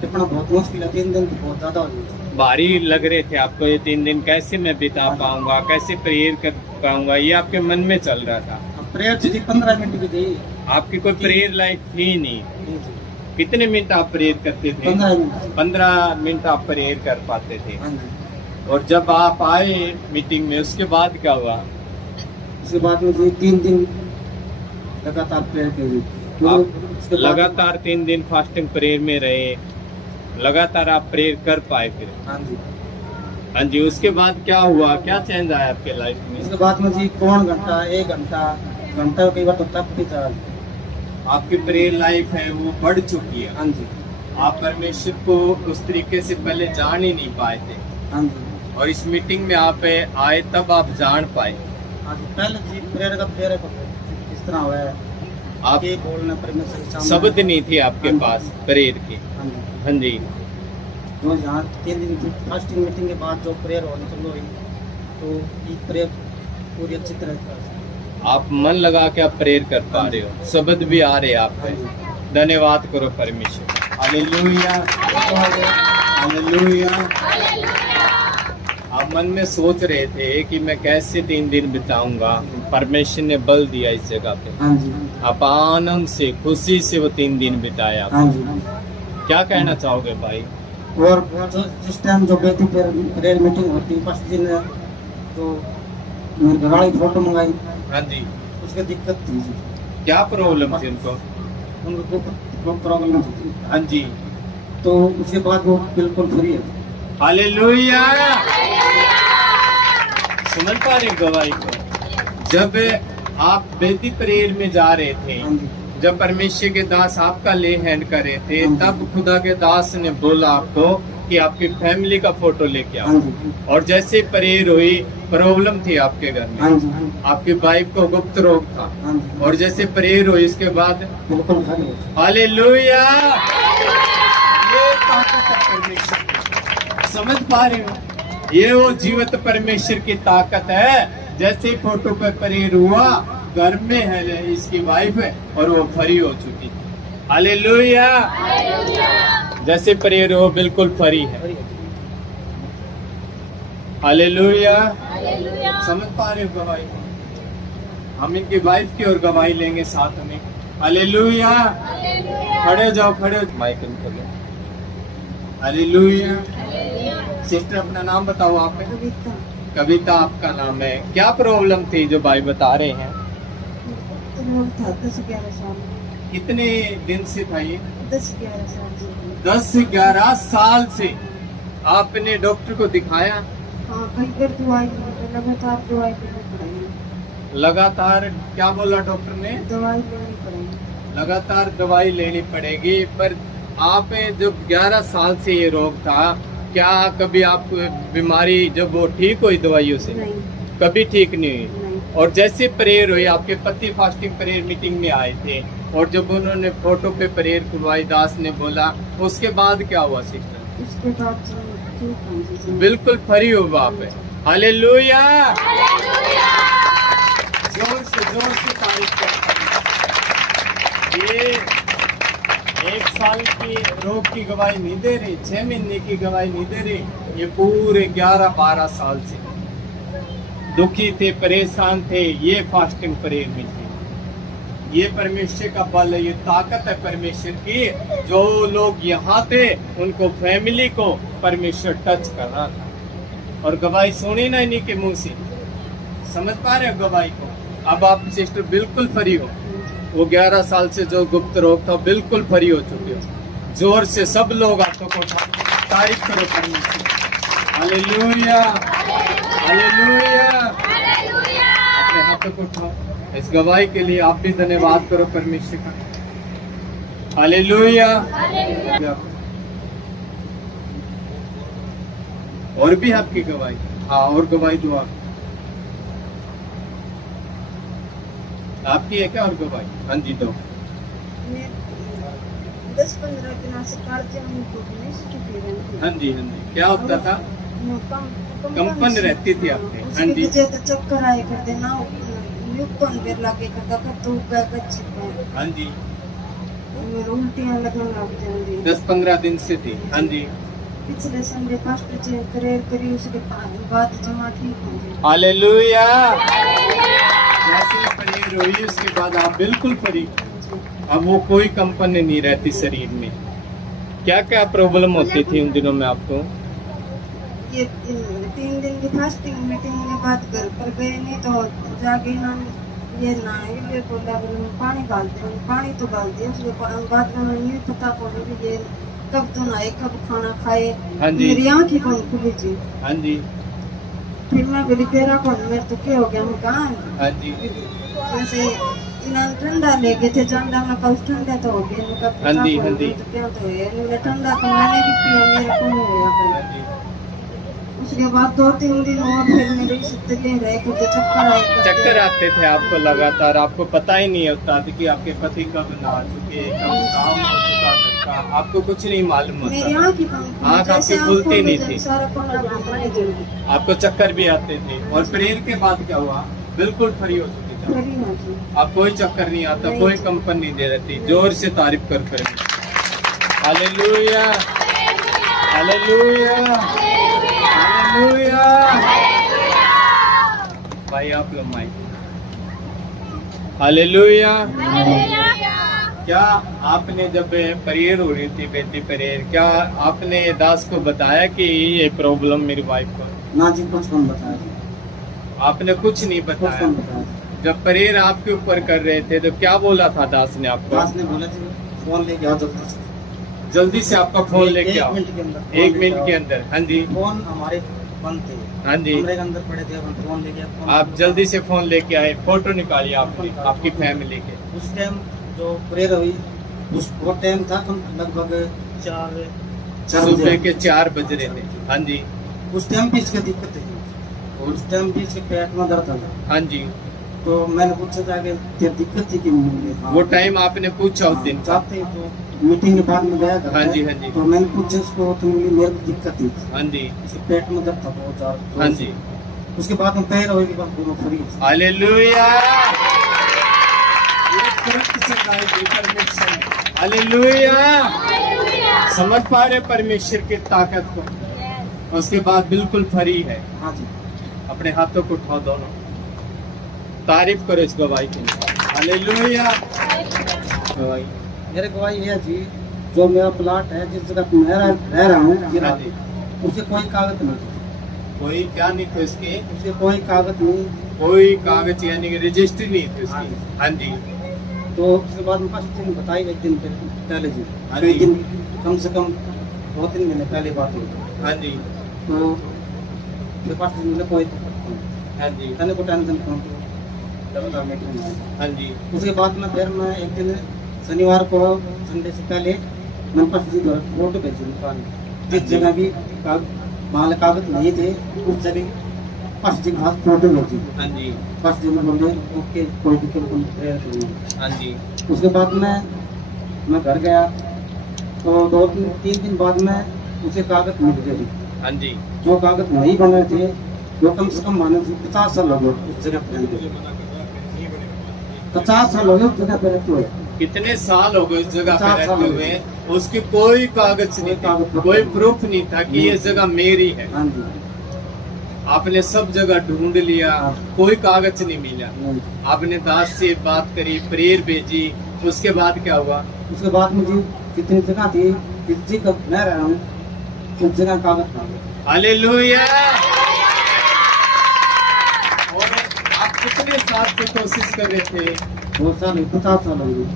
टिपना बहुत मुश्किल है, 3 दिन तो बहुत ज्यादा हो गई। भारी लग रहे थे आपको? ये 3 दिन कैसे मैं बिता पाऊंगा, कैसे प्रेयर कर पाऊंगा, ये आपके मन में चल रहा था? प्रेयर थी 15 मिनट की थी। आपकी कोई प्रेयर लाइफ थी नहीं? कितने मिनट आप प्रेयर करते थे? 15 मिनट। 15 मिनट आप प्रेयर कर पाते थे। हाँ जी। और जब आप आए मीटिंग में, उसके बाद क्या हुआ? उसके बाद में जी 3 दिन लगातार प्रेयर की। आप लगातार 3 दिन फास्टिंग प्रेयर में रहे, लगातार आप प्रेयर कर पाए फिर? हाँ जी। हाँ जी। उसके बाद क्या हुआ? क्या चेंज आया आपके लाइफ में? उसके बाद में जी पौन घंटा, 1 घंटा कई बार तो तब भी था। आपकी प्रेयर लाइफ है वो बढ़ चुकी है। हाँ जी। आप परमेश्वर को उस तरीके से पहले जान ही नहीं पाए थे, हाँ जी। और इस मीटिंग में आप आए तब आप जान पाए। हाँ जी। पहले जी प्रेयर इस तरह हुआ है, आप ये बोलना परमेश्वर के सामने। शब्द नहीं थे आपके हाँ जी। पास प्रेयर की? हाँ जी। हाँ जी। तो यहाँ 3 दिन की फास्टिंग मीटिंग के बाद जो प्रेयर होनी शुरू हुई, तो ये प्रेयर पूरी अच्छी तरह आप मन लगा के आप प्रेयर कर पा रहे हो, शब्द भी आ रहे हैं आप पे। धन्यवाद करो परमेश्वर। हालेलुया। हालेलुया। आप मन में सोच रहे थे कि मैं कैसे 3 दिन बिताऊंगा, परमेश्वर ने बल दिया इस जगह पे। हाँ जी। आप आनंद से, खुशी से वो 3 दिन बिताया। हाँ जी। क्या कहना चाहोगे भाई? और जिस टाइम जो बेटी प्रेयर मीटिंग होती, फर्स्ट दिन तो मेरे घर वाले की फोटो मंगाई। हाँ जी। उसकी दिक्कत थी जी। क्या प्रॉब्लम थी उनको? उनको प्रॉब्लम थी। हाँ जी। तो उसके बाद वो बिल्कुल फ्री है। हालेलुया। समझ पा रहे गवाही को? जब आप बेटी प्रेयर में जा रहे थे, हाँ जी। जब परमेश्वर के दास आपका ले हैंड कर रहे थे, हाँ जी। तब खुदा के दास ने बोला आपको कि आपकी फैमिली का फोटो लेके हाँ आओ। जी और जैसे प्रेयर हुई, प्रॉब्लम थी आपके घर हाँ में, जी हाँ जी आपकी वाइफ को गुप्त रोग था, हाँ जी और जैसे प्रेयर हुई इसके बाद बिल्कुल खड़ी है। हालेलुया। ये ताकत है परमेश्वर की। समझ पा रहे हो? ये वो जीवित परमेश्वर की ताकत है। जैसे फोटो पे प्रेयर हुआ, घर में है इसकी वाइफ है और वो फ्री हो चुकी। हालेलुया। जैसे प्रेयर हो बिल्कुल फ्री है। हालेलुया। समझ पा रहे हो गवाही? हम इनकी वाइफ की और गवाही लेंगे साथ में। हालेलुया। खड़े जाओ, खड़े हो। माइक इनको लो। हालेलुया। सिस्टर अपना नाम बताओ आप। कविता आपका नाम है। क्या प्रॉब्लम थी जो भाई बता रहे हैं? था 10-11 साल, कितने दिन से था ये? 10-11 साल से। 10-11 साल से आपने डॉक्टर को दिखाया? हाँ, कई बार दवाई लगातार दवाई लेनी पड़ेगी। लगातार क्या बोला डॉक्टर ने? दवाई लेनी पड़ेगी। लगातार दवाई लेनी पड़ेगी। पर आप जो 11 साल से ये रोग था, क्या कभी आप बीमारी जब वो ठीक हुई दवाइयों से? नहीं कभी ठीक नहीं हुई। नहीं। और जैसे प्रेयर हुई, आपके पति फास्टिंग प्रेयर मीटिंग में आए थे और जब उन्होंने फोटो पे प्रेयर करवाई, दास ने बोला, उसके बाद क्या हुआ सिस्टर? उसके बाद ठीक है जी। बिल्कुल फ्री हो बाप है। हालेलुया। जोर से तारीफ करते हैं। ये 1 साल की रोग की गवाही नहीं दे रही, 6 महीने की गवाही नहीं दे रही। ये पूरे 11-12 साल से दुखी थे, परेशान थे। ये फास्टिंग प्रेयर में थे। ये परमेश्वर का बल है, ये ताकत है परमेश्वर की। जो लोग यहाँ थे उनको, फैमिली को परमेश्वर टच कर रहा था। और गवाही सुनी ना इन्हीं के मुंह से। समझ पा रहे हो गवाही को? अब आप सिस्टर बिल्कुल फ्री हो। वो 11 साल से जो गुप्त रोग था बिल्कुल फ्री हो चुके हो। जोर से सब लोग हाथों को तारीफ करो परमेश्वर। हालेलुया। हालेलुया। अपने हाथों को उठाओ। इस गवाही के लिए आप भी धन्यवाद करो परमेश्वर का। हालेलुया। और भी आपकी गवाही? हाँ, और गवाही दो आपकी है क्या और गवाही? हाँ जी दो। 10-15 दिन से कार्य हाँ जी हाँ जी। क्या होता था? कंपन रहती थी आपने? हाँ जी। तो चक्कर आए करते ना, यूपन बेर लागे करता कर तो गच्छ हाँ जी। मेरे उल्टियां लगने लग जाती। 10-15 दिन से थी। हाँ जी। पिछले संडे पास्ट से प्रेयर करी, उसके बाद जमा ठीक हो गई। हालेलुया। जैसे प्रेयर हुई उसके बाद आप बिल्कुल फ्री। अब वो कोई कंपन नहीं रहती शरीर में। क्या क्या प्रॉब्लम होती थी उन दिनों में आपको? ये 3 दिन की फास्टिंग मीटिंग के बाद घर पर गए नहीं तो जाके ना ये बोला पानी डालते हैं, पानी तो डालते हैं। उसके बाद में नहीं पता पड़े कि ये कब तो नहाए कब खाना खाए। हाँ जी। मेरी आँखें कौन खुली थी। हाँ जी। फिर मैं बोली तेरा कौन, मेरे तो क्या हो गया, मैं कहा हाँ जी। जैसे इन्हें ठंडा ले गए थे, ठंडा में कब ठंडा तो हो गया। हाँ जी, हाँ जी। तो क्या तो है, ठंडा तो मैंने भी पिया, मेरे को नहीं हुआ। हाँ जी। उसके बाद 2-3 दिन हुआ, फिर मेरे सत्तले रहे क्योंकि चक्कर आते थे आपको लगातार। आपको पता ही नहीं होता था कि आपके पति कब नहा चुके, कब काम हो चुका घर का। आपको कुछ नहीं मालूम होता। आँख आपकी खुलती नहीं थी। आपको चक्कर भी आते थे। और प्रेयर के बाद क्या हुआ? बिल्कुल फ्री हो चुकी थी। आप कोई चक्कर नहीं आता, कोई कंपन नहीं दे रहती। जोर से तारीफ कर कर। हालेलुया। हालेलुया। हालेलुया। भाई आप लोग माइक। हालेलुया। क्या आपने जब प्रेयर हो रही थी, बेटी प्रेयर, क्या आपने दास को बताया कि ये प्रॉब्लम मेरी वाइफ को? ना जी, कुछ कम बताया। आपने कुछ नहीं कुछ बताया? कम बताया। जब प्रेयर आपके ऊपर कर रहे थे तो क्या बोला था दास ने आपको? दास ने बोला जी फोन लेके आओ जल्दी से आपका फोन लेके आओ। 1 मिनट के अंदर। 1 मिनट के अंदर। हाँ जी। फोन हमारे बंद थे। हाँ जी। कमरे के अंदर पड़े थे, फोन लेके आप जल्दी से फोन लेके आए, फोटो निकालिए आपकी फैमिली के। उस टाइम जो प्रेयर हुई वो टाइम था लगभग सुबह के 4 बज रहे थे। हाँ जी उस टाइम भी इसकी दिक्कत है, उस टाइम भी इसके पेट में दर्द था। हाँ जी तो मैंने पूछा था कि तेरी दिक्कत थी कि वो टाइम आपने पूछा उस दिन? चाहते तो मीटिंग के बाद में गया था। हाँ जी हाँ जी। तो मैंने पूछा इसको तो मेरे को दिक्कत थी, हाँ जी इसके पेट में दर्द था बहुत ज्यादा। हाँ जी। उसके बाद में पैर होने के बाद दोनों फ्री। Hallelujah hallelujah. समझ पा रहे परमेश्वर की ताकत को? उसके बाद बिल्कुल फ्री है। हाँ जी। अपने हाथों को उठाओ दोनों, तारीफ करो इस गवाही के लिए। हालेलुया। गवाही मेरे गवाही है जी, जो मेरा प्लाट है जिस जगह पे मैं रह रहा हूँ हाँ जी। उसे कोई कागज नहीं, कोई क्या नहीं थे उसके? उसे कोई कागज नहीं, कोई कागज यानी कि रजिस्ट्री नहीं थी उसकी। हाँ जी। तो उसके बाद में 5 दिन बताई, 1 दिन पहले जी। हाँ तो 1 जी। दिन कम से कम 2-3 महीने पहले बात हुई। हाँ जी तो फिर 5 दिन में कोई दिक्कत नहीं। हाँ जी कहने को टेंशन कौन बता मीटिंग में। हाँ जी उसके बाद में फिर मैं 1 दिन शनिवार को, संडे से पहले मैं 5 दिन फोटो भेजी निकाल, जिस जगह भी माल कागज नहीं थे उस जगह 5 दिन बाद फोटो भेजी। हाँ जी 5 दिन में बोले ओके कोई दिक्कत नहीं। हाँ जी उसके बाद में मैं घर गया तो 2-3 दिन बाद में उसे कागज मिल गए। हाँ जी जो कागज नहीं बन रहे थे वो कम से कम माने 50 साल हो गए उस जगह पे रहते हुए। 50 साल हो गए उस जगह पे रहते हुए। कितने साल हो गए उस जगह पे 50 साल रहते हो हुए? गए। उसकी कोई कागज नहीं था, कोई प्रूफ नहीं था कि ये जगह मेरी है। हाँ जी। आपने सब जगह ढूंढ लिया, हाँ। कोई कागज नहीं मिला। नहीं। आपने दास से बात करी, प्रेयर भेजी, उसके बाद क्या हुआ? उसके बाद में जी जितनी जगह थी जिस जगह मैं रह रहा हूँ उस जगह कागज था। हालेलुया। और आप कितने साल से कोशिश कर रहे थे? 2 साल 50 साल हो गए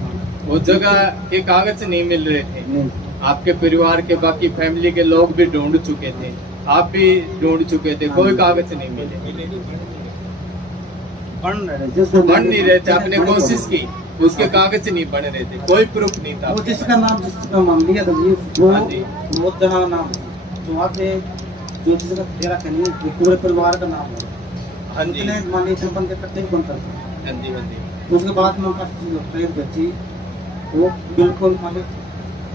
वो जगह के कागज नहीं मिल रहे थे। नहीं। आपके परिवार के बाकी फैमिली के लोग भी ढूंढ चुके थे, आप भी ढूंढ चुके थे, कोई कागज नहीं मिले। बन नहीं रहे थे, आपने कोशिश की, उसके कागज नहीं बन रहे थे, कोई प्रूफ नहीं था। वो जिसका नाम जिसका मान लिया था जी वो हाँ जी। बहुत जना नाम है। तो वहाँ पे जो जिसका तेरा कहीं पूरे परिवार का नाम है। हाँ जी इतने मान लीजिए बंदे इकट्ठे भी बनता था। हाँ जी हाँ जी। उसके बाद में ट्रेन बची वो बिल्कुल मतलब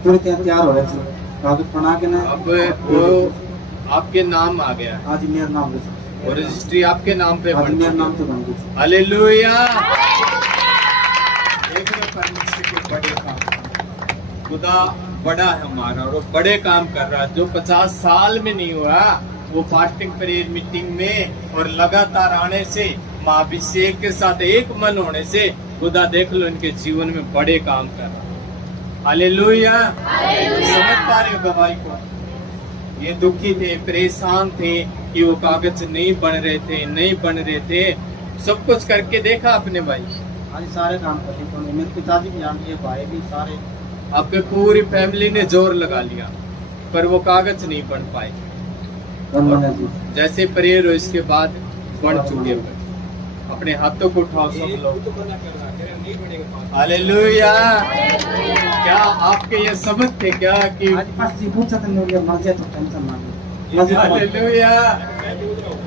पूरी तैयार हो रहे थे कागज बना के ना। अब वो आपके नाम आ गया आज मेरा नाम और रजिस्ट्री आपके नाम पे आज बन मेरा चुकी नाम है। तो बन गई। हालेलुया। देख रहे हो परमेश्वर के बड़े काम, खुदा बड़ा है हमारा और वो बड़े काम कर रहा है। जो 50 साल में नहीं हुआ वो फास्टिंग प्रेयर मीटिंग में और लगातार आने से, महाभिषेक के साथ एक मन होने से खुदा देख लो इनके जीवन में बड़े काम कर रहा है। हालेलुया। समझ पा रहे हो गवाही को? ये दुखी थे, परेशान थे कि वो कागज नहीं बन रहे थे, नहीं बन रहे थे। सब कुछ करके देखा आपने भाई? आज सारे काम करते थे, मेरे पिताजी भी जान लिए, भाई भी सारे। आपके पूरी फैमिली ने जोर लगा लिया पर वो कागज नहीं बन पाए। जैसे प्रेयर हो इसके बाद बढ़ चुके हैं। अपने हाथों को उठाओ सब लोग। हालेलुया। क्या आपके ये समझ थे क्या कि आज पास जी पूछा था मेरे मर्जी तो टेंशन ना ले। हालेलुया।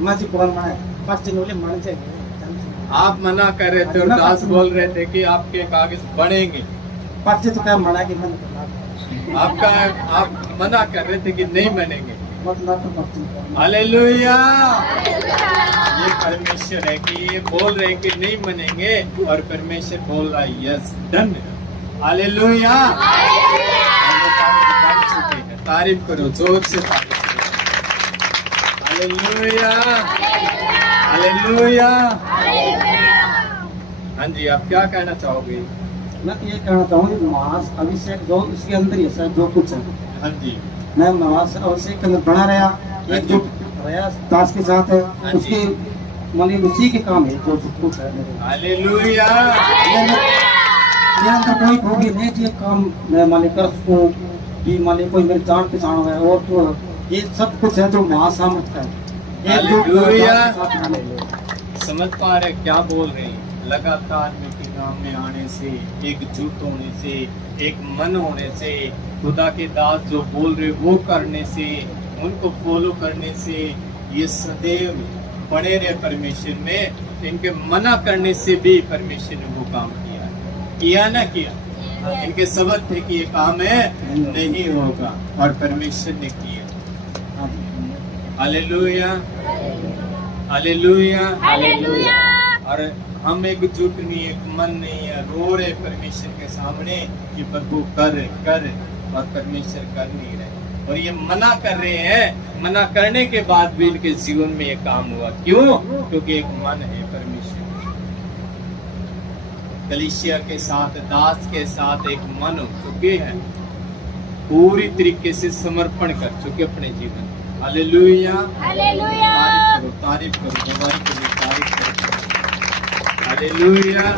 मर्जी कौन माने पास दिन बोले मान चाहिए। आप मना कर रहे थे और दास बोल रहे थे कि आपके कागज बनेंगे। पास तो क्या मना कि मन करना। आपका आप मना कर रहे थे कि नहीं बनेंगे। मतलब तो मत। हालेलुया। ये परमेश्वर है कि ये बोल रहे हैं कि नहीं बनेंगे और परमेश्वर बोल रहा है यस डन। हालेलुया। तारीफ करो जोर से, तारीफ करो। Hallelujah hallelujah. हाँ जी, आप क्या कहना चाहोगे? मैं तो ये कहना चाहूँगी मास अभिषेक जो इसके अंदर ही है जो कुछ है। हाँ जी मैं मास अभिषेक के अंदर बना रहा, एकजुट रहा दास के साथ है। हाँ जी। उसके मानी उसी के काम है जो कुछ है मेरे। हालेलुया। मेरे अंदर कोई खूबी नहीं थी काम मैं मालिक कर सकूं कि मालिक कोई मेरी जान पहचान है और तो ये सब कुछ है जो महासामर्थ का है। हालेलुया। एक समझ पा रहे क्या बोल रहे हैं? लगातार मीटिंग में आने से, एकजुट होने से, एक मन होने से, खुदा के दास जो बोल रहे वो करने से, उनको फॉलो करने से, ये सदैव बने रहे परमेश्वर में। इनके मना करने से भी परमेश्वर ने वो काम किया ना किया। इनके सबक थे कि ये काम है नहीं होगा, और परमेश्वर ने किया। Hallelujah, hallelujah, hallelujah. और हम एकजुट नहीं, एक मन नहीं है, रो रहे परमेश्वर के सामने कि प्रभु कर, और परमेश्वर कर नहीं रहे, और ये मना कर रहे हैं। मना करने के बाद भी इनके जीवन में ये काम हुआ। क्यों? क्योंकि एक मन है परमेश्वर, कलीसिया के साथ, दास के साथ एक मन हो चुके हैं, पूरी तरीके से समर्पण कर चुके अपने जीवन। Hallelujah, hallelujah. तारीफ करो, गवाही के लिए तारीफ करो। हालेलुया।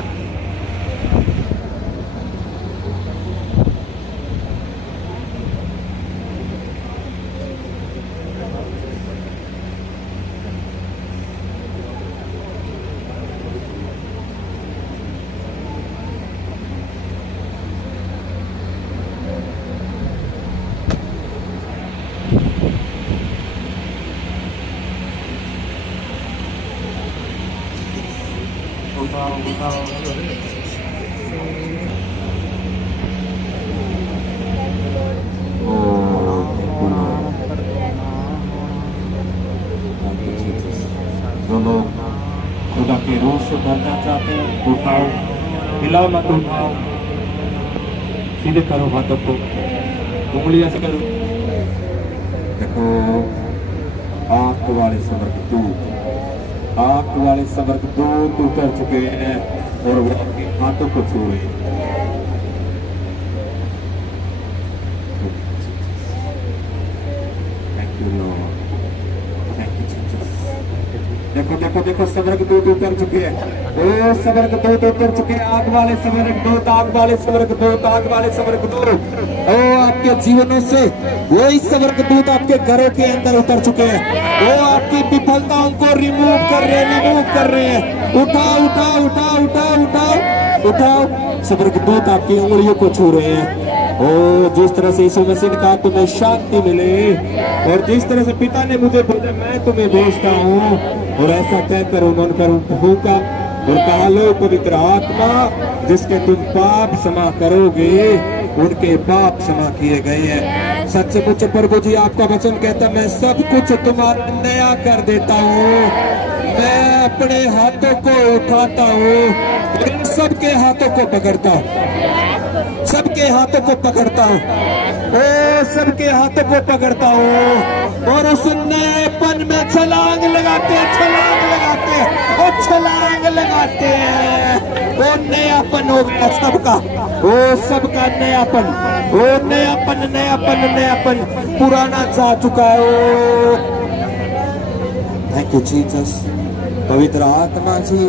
जो लोग खुदा के रूह से भरना चाहते हैं, उठाओ, हिलाओ मत, उठाओ, सीधे करो हाथों को, उंगलियां से करो। देखो आग वाले स्वर्गदूत, आग वाले स्वर्गदूत उतर चुके हैं और वो आपके हाथों को छू रहे हैं। Thank you Lord, thank you Jesus. देखो देखो देखो, स्वर्गदूत उतर चुके हैं, ओ स्वर्गदूत उतर चुके हैं, आग वाले स्वर्गदूत, आग वाले स्वर्गदूत, आग वाले स्वर्गदूत। ओ आपके जीवनों से वही स्वर्गदूत आपके घरों के अंदर उतर चुके हैं, वो आपकी विफलताओं को रिमूव कर रहे हैं। उठाओ उठाओ उठाओ उठाओ उठाओ उठाओ, स्वर्गदूत आपकी उंगलियों को छू रहे हैं। ओ जिस तरह से यीशु मसीह ने कहा तुम्हें शांति मिले, और जिस तरह से पिता ने मुझे भेजा मैं तुम्हें भेजता हूँ, और ऐसा कहकर उन्होंने फूंका और कहा, लो पवित्र आत्मा जिसके तुम पाप क्षमा करोगे उनके पाप क्षमा किए गए हैं। सचमुच प्रभु जी आपका वचन कहता मैं सब कुछ तुम्हारा नया कर देता हूँ, मैं अपने हाथों को उठाता हूँ, सबके हाथों को पकड़ता हूँ, सबके हाथों को पकड़ता हूँ, ओ सबके हाथों को पकड़ता हूँ, और उस नएपन में छलांग लगाते हैं, छलांग लगाते हैं, और छलांग लगाते हैं। वो नयापन हो गया सबका, वो सबका नयापन, वो नयापन नयापन नयापन, पुराना जा चुका है। Thank you Jesus. पवित्र आत्मा जी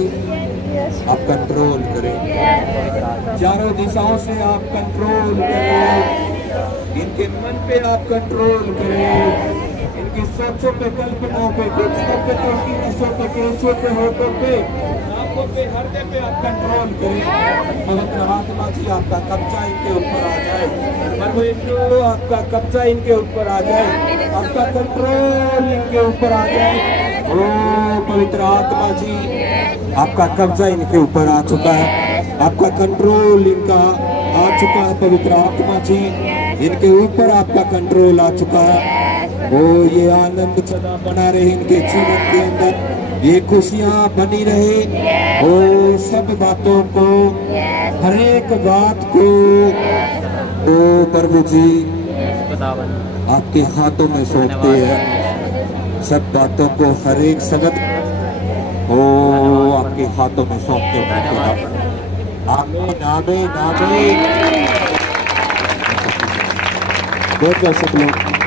आप कंट्रोल करें, चारों दिशाओं से आप कंट्रोल करें, इनके मन पे आप कंट्रोल करें, इनकी सोचों पे, कल्पनाओं पे, घुटनों पे, तर्कीनों पे, केसों पे, होठों पे, आंखों पे, हृदय पे आप कंट्रोल करें। पवित्र आत्मा जी आपका कब्जा इनके ऊपर आ जाए, प्रभु यीशु आपका कब्जा इनके ऊपर आ जाए, आपका कंट्रोल इनके ऊपर आ जाए। ओ पवित्र आत्मा जी आपका कब्जा इनके ऊपर आ चुका है, आपका कंट्रोल इनका आ चुका है। पवित्र आत्मा जी इनके ऊपर आपका कंट्रोल आ चुका है। वो ये आनंद सदा बना रहे इनके जीवन के अंदर, ये खुशियाँ बनी रहे, वो सब बातों को, हर एक बात को ओ प्रभु जी आपके हाथों में सौंपते हैं, सब बातों को, हर एक सगत ओ आपके हाथों में सौंपते हैं। आमीन आमीन आमीन। बहुत सब लोग